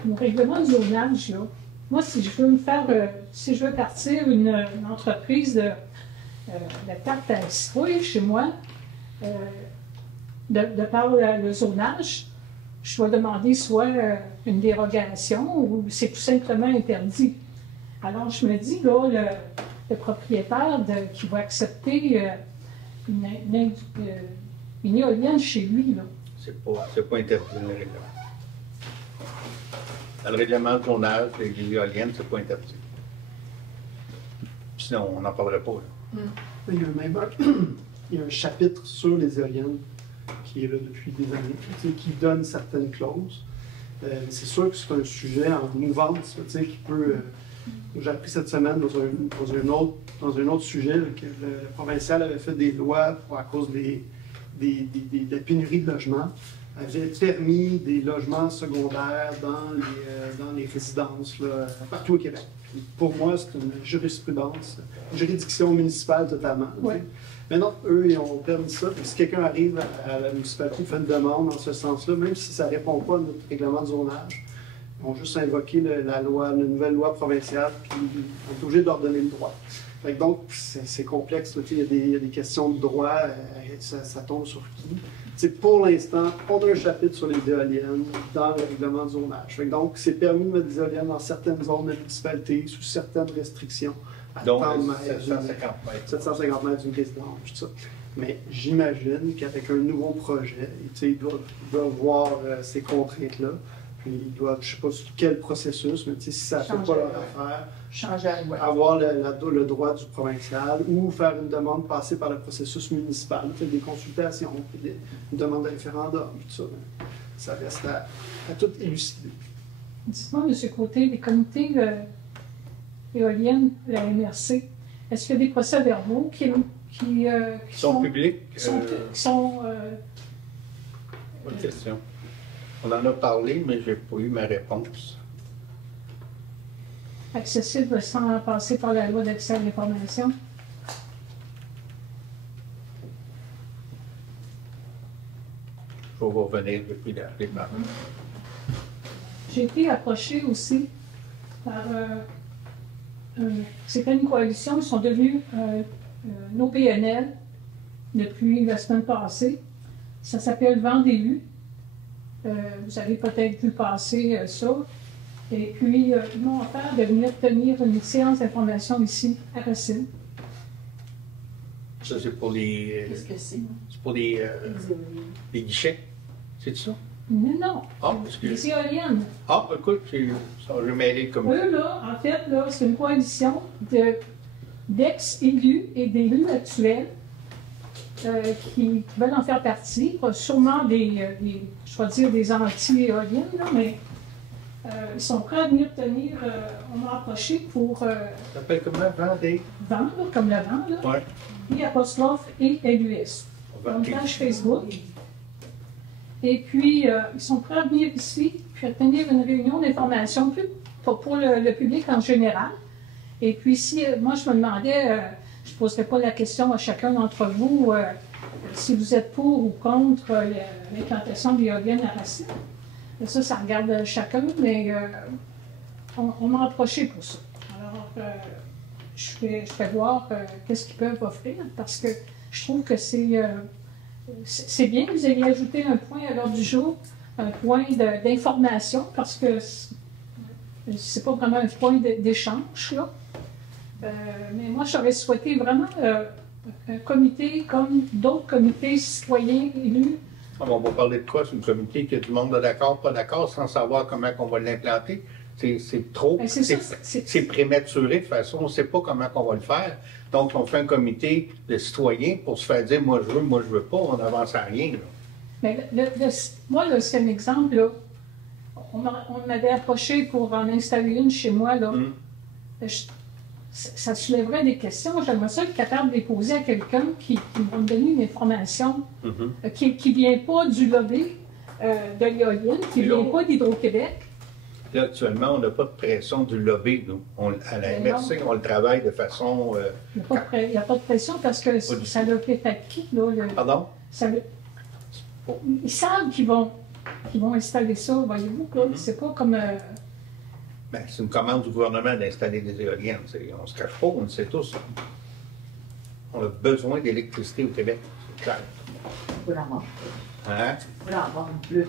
mon règlement de zonage, là, moi, si je veux partir une entreprise de tarte à citrouille chez moi, de par le zonage, je dois demander soit une dérogation ou c'est tout simplement interdit. Alors, je me dis, là, le propriétaire qui va accepter une éolienne chez lui, là. C'est pas interdit dans le règlement. Dans le règlement de zonage, les éoliennes, c'est pas interdit. Sinon, on n'en parlerait pas. Là. Il y a même il y a un chapitre sur les éoliennes qui est là depuis des années, qui donne certaines clauses. C'est sûr que c'est un sujet en mouvance qui peut. J'ai appris cette semaine dans un autre sujet là, que le provincial avait fait des lois à cause de la pénurie de logements, avait permis des logements secondaires dans les résidences là, partout au Québec. Puis pour moi, c'est une jurisprudence, une juridiction municipale totalement. Ouais. Maintenant, eux, ils ont permis ça. Puis si quelqu'un arrive à la municipalité et fait une demande dans ce sens-là, même si ça ne répond pas à notre règlement de zonage, Ils vont juste invoquer la nouvelle loi provinciale, puis on est obligé de leur donner le droit. Fait que donc, c'est complexe. Il y a des questions de droit, ça tombe sur qui. Pour l'instant, on a un chapitre sur les éoliennes dans le règlement de zonage. Fait que donc, c'est permis de mettre des éoliennes dans certaines zones de municipalité, sous certaines restrictions. Donc, 750 mètres d'une résidence, tout ça. Mais j'imagine qu'avec un nouveau projet, ils doivent voir ces contraintes-là. Puis ils doivent, je ne sais pas sur quel processus, mais si ça ne fait pas leur affaire, avoir le droit du provincial ou faire une demande passée par le processus municipal, des consultations, puis une demande de référendum, tout ça. Ça reste à tout élucider. Dites-moi, M. Côté, les comités éoliennes, la MRC, est-ce qu'il y a des procès-verbaux qui sont publics? Bonne question. On en a parlé, mais je n'ai pas eu ma réponse. Accessible sans passer par la loi d'accès à l'information? Je vais vous revenir depuis la démarche. J'ai été approchée aussi par... c'était une coalition, ils sont devenus nos PNL depuis la semaine passée. Ça s'appelle Vent d'élus. Vous avez peut-être vu passer ça. Et puis, ils m'ont offert de venir tenir une séance d'information ici, à Racine. Ça, c'est pour les... Qu'est-ce que c'est? C'est pour les guichets. C'est ça? Non. Ah, parce que... Les éoliennes. Ah, écoute, ça va mêler comme... Eux, là, en fait, là, c'est une coalition d'ex-élus et d'élus actuels qui veulent en faire partie. Sûrement je vais dire des anti-éoliennes, mais ils sont prêts à venir tenir, on m'a approché pour... Ça s'appelle comment? Vent des... Vent, là, comme le vent, là. Ouais. Et apostrophe et LUS. Une page Facebook. Et puis, ils sont prêts à venir ici, puis à tenir une réunion d'information pour le public en général. Et puis, si moi, je me demandais, je ne poserai pas la question à chacun d'entre vous si vous êtes pour ou contre l'implantation d'éoliennes à Racine. Ça regarde chacun, mais on m'a approché pour ça. Alors, je vais voir qu'est-ce qu'ils peuvent offrir, parce que je trouve que c'est bien que vous ayez ajouté un point à l'ordre du jour, un point d'information, parce que c'est pas vraiment un point d'échange, là. Mais moi, j'aurais souhaité vraiment un comité comme d'autres comités citoyens élus. On va parler de quoi? C'est une comité qui a du monde d'accord, pas d'accord, sans savoir comment on va l'implanter. C'est trop, c'est prématuré de toute façon, on ne sait pas comment on va le faire. Donc, on fait un comité de citoyens pour se faire dire « moi je veux pas », on n'avance à rien. Là. Mais moi, là, c'est un exemple. Là. On m'avait approché pour en installer une chez moi. Là. Ça soulèverait des questions. J'aimerais ça être capable de les poser à quelqu'un qui va me donner une information qui ne vient pas du lobby de l'éolienne, qui ne vient pas d'Hydro-Québec. Là, actuellement, on n'a pas de pression du lobby. Nous. À la MRC, on le travaille de façon... Il n'y a pas de pression parce que ça l'a fait acquis. Pardon? Ils savent qu'ils vont installer ça, voyez-vous. C'est pas comme... Ben, c'est une commande du gouvernement d'installer des éoliennes. On ne se cache pas, on le sait tous. On a besoin d'électricité au Québec, c'est clair. Pour la vendre. Hein? Pour la vendre plus.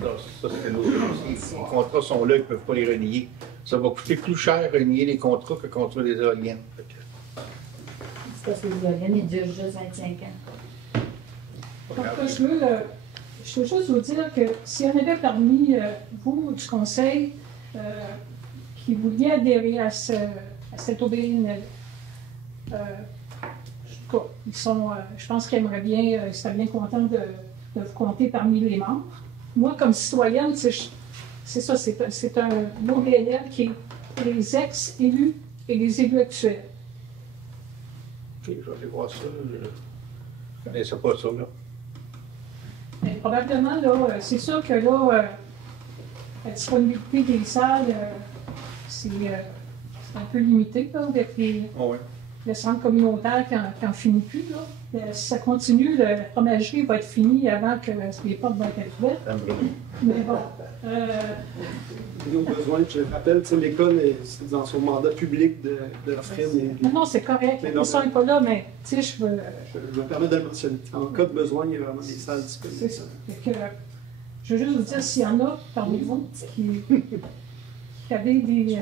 Là, ça, c'est l'autre aussi. Les contrats sont là, ils ne peuvent pas les renier. Ça va coûter plus cher renier les contrats que construire des éoliennes. C'est parce que les éoliennes, ils durent juste 25 ans. Donc, je veux juste vous dire que s'il y en avait parmi vous du Conseil qui vouliez adhérer à cette OBNL, ils sont, je pense qu'ils aimeraient bien, ils seraient bien contents de vous compter parmi les membres. Moi, comme citoyenne, c'est ça, c'est un OBNL qui est pour les ex-élus et les élus actuels. OK, je vais aller voir ça. Je ne connaissais pas ça, là. Mais probablement, là, c'est sûr que là, la disponibilité des salles, c'est un peu limité, là, avec les... Oh oui. le centre communautaire qui en finit plus, là. Si ça continue, la fromagerie va être finie avant que les portes vont être ouvertes. Mais bon. Et aux besoins, je rappelle, l'école est dans son mandat public d'offrir des. Non, c'est correct. Ils ne sont pas là, mais tu sais, je veux. Je me permets de le mentionner. En cas de besoin, il y a vraiment des salles disponibles. C'est ça. Je veux juste vous dire s'il y en a parmi vous qui avaient des.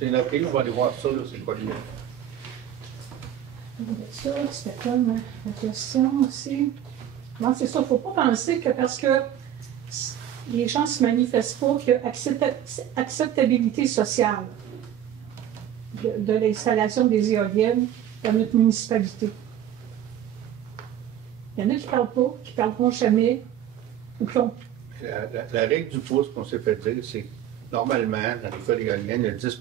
C'est noté, on va aller voir ça, c'est quoi le lien. Ça, c'était comme la question aussi. Non, c'est ça, il ne faut pas penser que parce que les gens ne se manifestent pas, qu'il y a acceptabilité sociale de l'installation des éoliennes dans notre municipalité. Il y en a qui ne parlent pas, qui ne parleront jamais, ou qui ont. La règle du pouce qu'on s'est fait dire, c'est normalement, dans l'école éolienne, il y a 10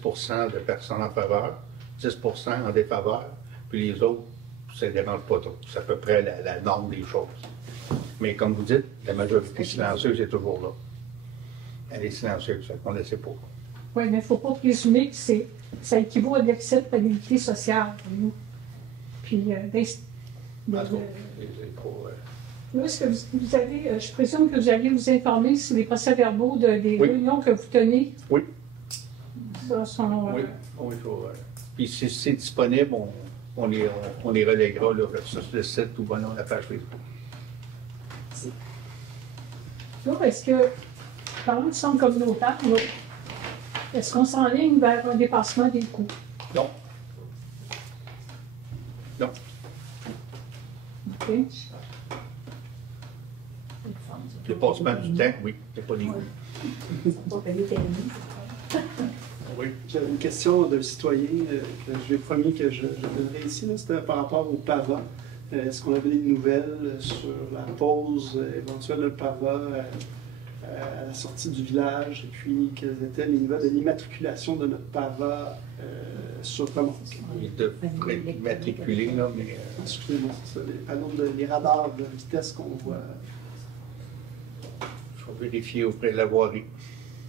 de personnes en faveur, 10 en défaveur, puis les autres, ça ne dérange pas trop. C'est à peu près la norme des choses. Mais comme vous dites, la majorité silencieuse est toujours là. Elle est silencieuse, on ne le sait pas. Oui, mais il ne faut pas présumer que ça équivaut à de l'acceptabilité sociale. Puis, est-ce que vous avez, je présume que vous allez vous informer sur les procès-verbaux des réunions que vous tenez? Oui. Ça sont, oui, puis si c'est disponible, on les relèguera là, sur le site ou bon, la page Facebook. Là, est-ce que, parlant du centre communautaire, est-ce qu'on s'enligne vers un dépassement des coûts? Non. Non. OK. Dépassement du temps, oui, c'est pas des coûts. Oui. J'avais une question d'un citoyen que j'ai promis que je donnerais ici. C'était par rapport au PAVA. Est-ce qu'on avait des nouvelles sur la pause éventuelle de PAVA à la sortie du village? Et puis, quelles étaient les nouvelles de l'immatriculation de notre PAVA sur Comont? Il devrait immatriculer, là, mais. Excusez-moi, c'est ça, les panneaux les radars de vitesse qu'on voit. Je vais vérifier auprès de la voirie.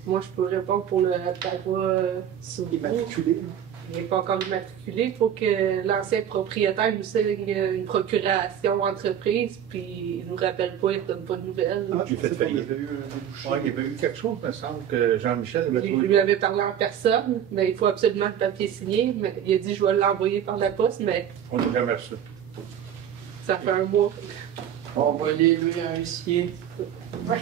Moi, je peux répondre pour le PAVA sur immatriculé. Il n'est pas encore immatriculé. Il faut que l'ancien propriétaire nous signe une procuration entreprise, puis il ne nous rappelle pas, il ne donne pas de nouvelles. Ah, j'ai fait faillite. Il y avait eu quelque chose, il me semble, que Jean-Michel avait trouvé. Je lui avais parlé en personne, mais il faut absolument le papier signé. Mais il a dit je vais l'envoyer par la poste, mais. On n'a jamais reçu. Ça fait un mois. Envoyez-lui un huissier. Oui.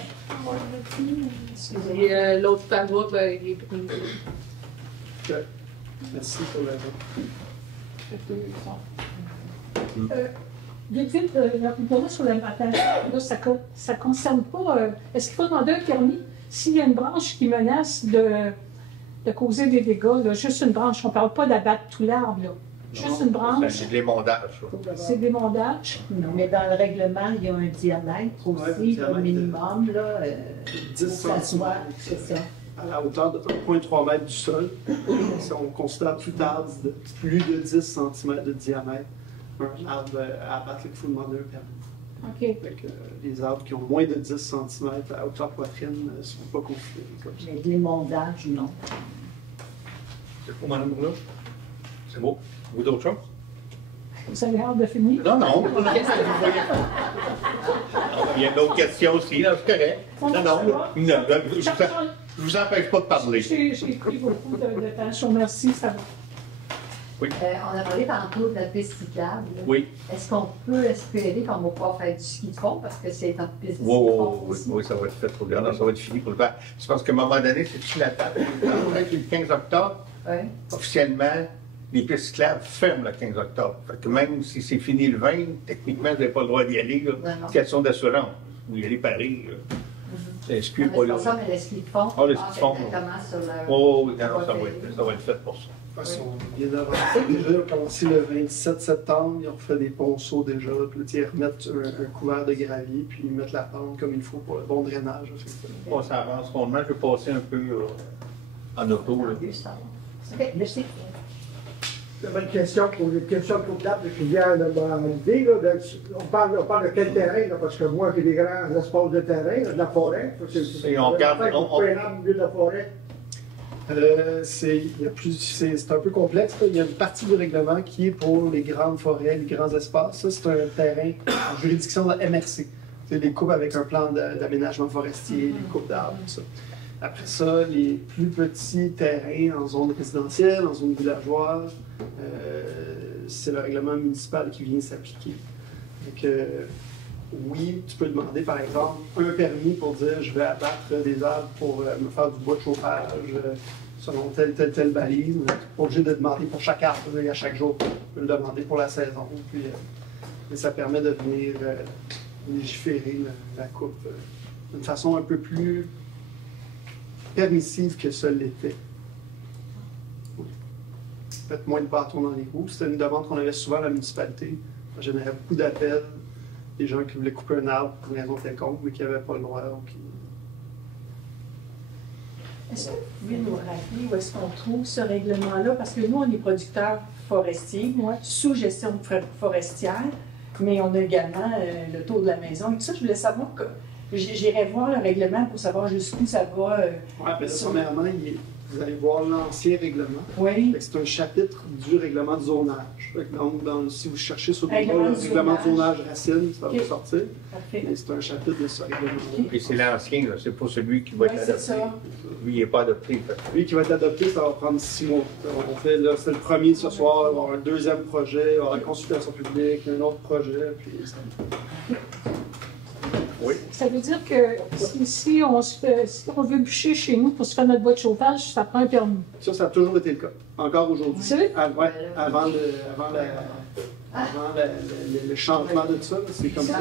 Et l'autre PAVA, ben, il est pris. Merci pour la Vite, retourner sur la bataille, ça ne concerne pas. Est-ce qu'il faut demander un permis s'il y a une branche qui menace de causer des dégâts? Là, juste une branche, on ne parle pas d'abattre tout l'arbre. Juste une branche. C'est des mondages. C'est des mondages. Non, mais dans le règlement, il y a un diamètre aussi, un minimum, là. 10 cm. C'est ça. À la hauteur de 1,3 m du sol. Si on considère tout arbre de plus de 10 cm de diamètre, un arbre à abattre, il faut demander un permis. OK. Donc, les arbres qui ont moins de 10 cm à hauteur poitrine ne sont pas considérés comme ça. Mais des mondages, non. C'est beau, Mme Bourla? C'est beau. Vous d'autres choses? Vous avez hâte de finir? Non, non. Il y a une autre question aussi, là, c'est correct. Non, je vous empêche pas de parler. J'ai pris beaucoup de temps. Je vous remercie, ça va. Oui. On a parlé tantôt de la piste cyclable. Oui. Est-ce qu'on peut espérer qu'on va pouvoir faire du ski de fond parce que c'est en piste de ski de fond aussi? Oui, ça va être fait pour le ça va être fini pour le faire. C'est parce qu'à un moment donné, c'est-tu la table? Le 15 octobre, officiellement, les pistes cyclables ferment le 15 octobre. Fait que même si c'est fini le 20, techniquement, vous n'avez pas le droit d'y aller. Question d'assurance. Vous y allez pareil. C'est exclu pas là. Ça, mais le ski de fond, le ski de fond. Oui, ça va être fait pour ça. On vient d'avancer déjà, ils ont commencé le 27 septembre, ils ont fait des ponceaux déjà, puis là, ils remettent un couvert de gravier, puis ils mettent la pente comme il faut pour le bon drainage. Ça avance rondement, je vais passer un peu en auto. Là. OK, merci. J'avais une question pour Claude Lappe qui vient de m'arriver. On parle de quel terrain, là, parce que moi j'ai des grands espaces de terrain, de la forêt. On regarde. de la forêt. C'est un peu complexe. Là. Il y a une partie du règlement qui est pour les grandes forêts, les grands espaces. Ça, c'est un terrain en juridiction de la MRC. C'est les coupes avec un plan d'aménagement forestier, les coupes d'arbres, tout ça. Après ça, les plus petits terrains en zone résidentielle, en zone villageoise, c'est le règlement municipal qui vient s'appliquer. Donc, oui, tu peux demander, par exemple, un permis pour dire je vais abattre des arbres pour me faire du bois de chauffage selon telle balise. Tu n'es pas obligé de demander pour chaque arbre à chaque jour. Tu peux le demander pour la saison. Puis, et ça permet de venir légiférer la coupe d'une façon un peu plus permissive que ça l'était. Peut-être moins de bâtons dans les roues. C'était une demande qu'on avait souvent à la municipalité. Ça générait beaucoup d'appels. Des gens qui voulaient couper un arbre pour une raison quelconque, mais qui n'avaient pas le droit. Est-ce que vous pouvez nous rappeler où est-ce qu'on trouve ce règlement-là? Parce que nous, on est producteurs forestiers, sous gestion forestière, mais on a également le tour de la maison. Et tout ça, je voulais savoir que j'irai voir le règlement pour savoir jusqu'où ça va. Oui, mais premièrement, vous allez voir l'ancien règlement. Oui. C'est un chapitre du règlement de zonage. Donc, si vous cherchez sur le règlement de zonage Racine, ça va sortir. Parfait. Mais c'est un chapitre de ce règlement-là. Et c'est l'ancien, c'est pas celui qui va être adopté. Lui, il n'est pas adopté. Lui qui va être adopté, ça va prendre 6 mois. On fait, là, c'est le premier ce soir, il va y avoir un deuxième projet, il va y avoir la consultation publique, un autre projet, puis ça... Oui. Ça veut dire que si on veut bûcher chez nous pour se faire notre bois de chauffage, ça prend un permis. Ça a toujours été le cas. Encore aujourd'hui. Avant le changement de tout ça, c'est comme ça.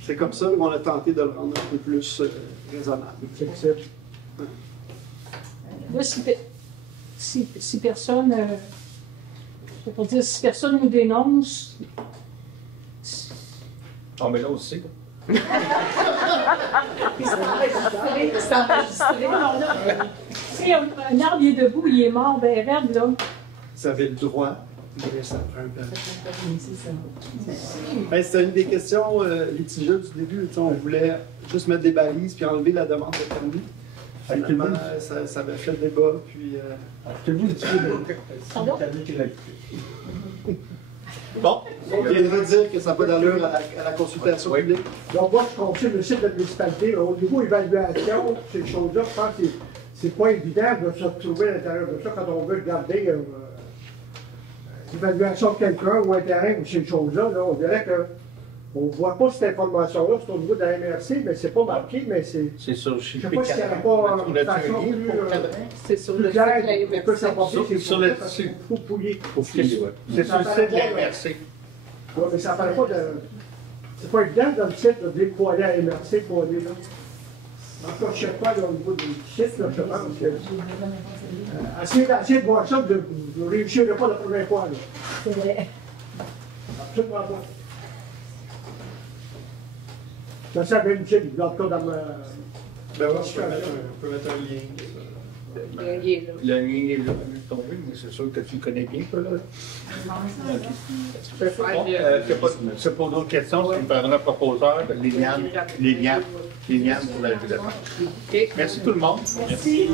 C'est comme ça qu'on a tenté de le rendre un peu plus raisonnable. Là, si personne... pour dire, si personne nous dénonce... Ah, mais là aussi. C'est enregistré. Si un arbre est debout, il est mort, ben regarde là. Vous avez le droit, mais ça prend un permis. C'était une des questions litigieuses du début. On voulait juste mettre des balises puis enlever la demande de permis. Finalement, ça avait fait le débat. Puis, bon, on viendra dire que ça n'a pas d'allure à la consultation publique. Donc, moi, je consulte le site de la municipalité. Au niveau évaluation, ces choses-là, je pense que c'est pas évident de se retrouver à l'intérieur de ça quand on veut regarder l'évaluation de quelqu'un ou un terrain ou ces choses-là. Là, on dirait qu'on ne voit pas cette information-là, c'est au niveau de la MRC, mais c'est pas marqué, mais c'est. C'est sur je ne sais pas s'il n'y a pas une façon plus. C'est sur le site de la MRC. Sur le site. Il faut fouiller. C'est sur le site de la MRC. Oui, mais ça ne paraît pas de. C'est pas évident dans le site de dire pour aller à la MRC pour aller là. En tout cas, je ne sais pas là, au niveau du site, là, je pense que. Essayez de voir ça, de ne réussir pas la première fois. C'est vrai. Absolument pas. Ça sert bien utile, en tout cas dans ma. Ben moi, on peut mettre un lien. Le lien est là, tombé, mais c'est sûr que tu le connais bien, toi, là. C'est pas d'autres questions, tu me prendras un proposeur, Liliane pour la ville de France. Merci tout le monde. Merci.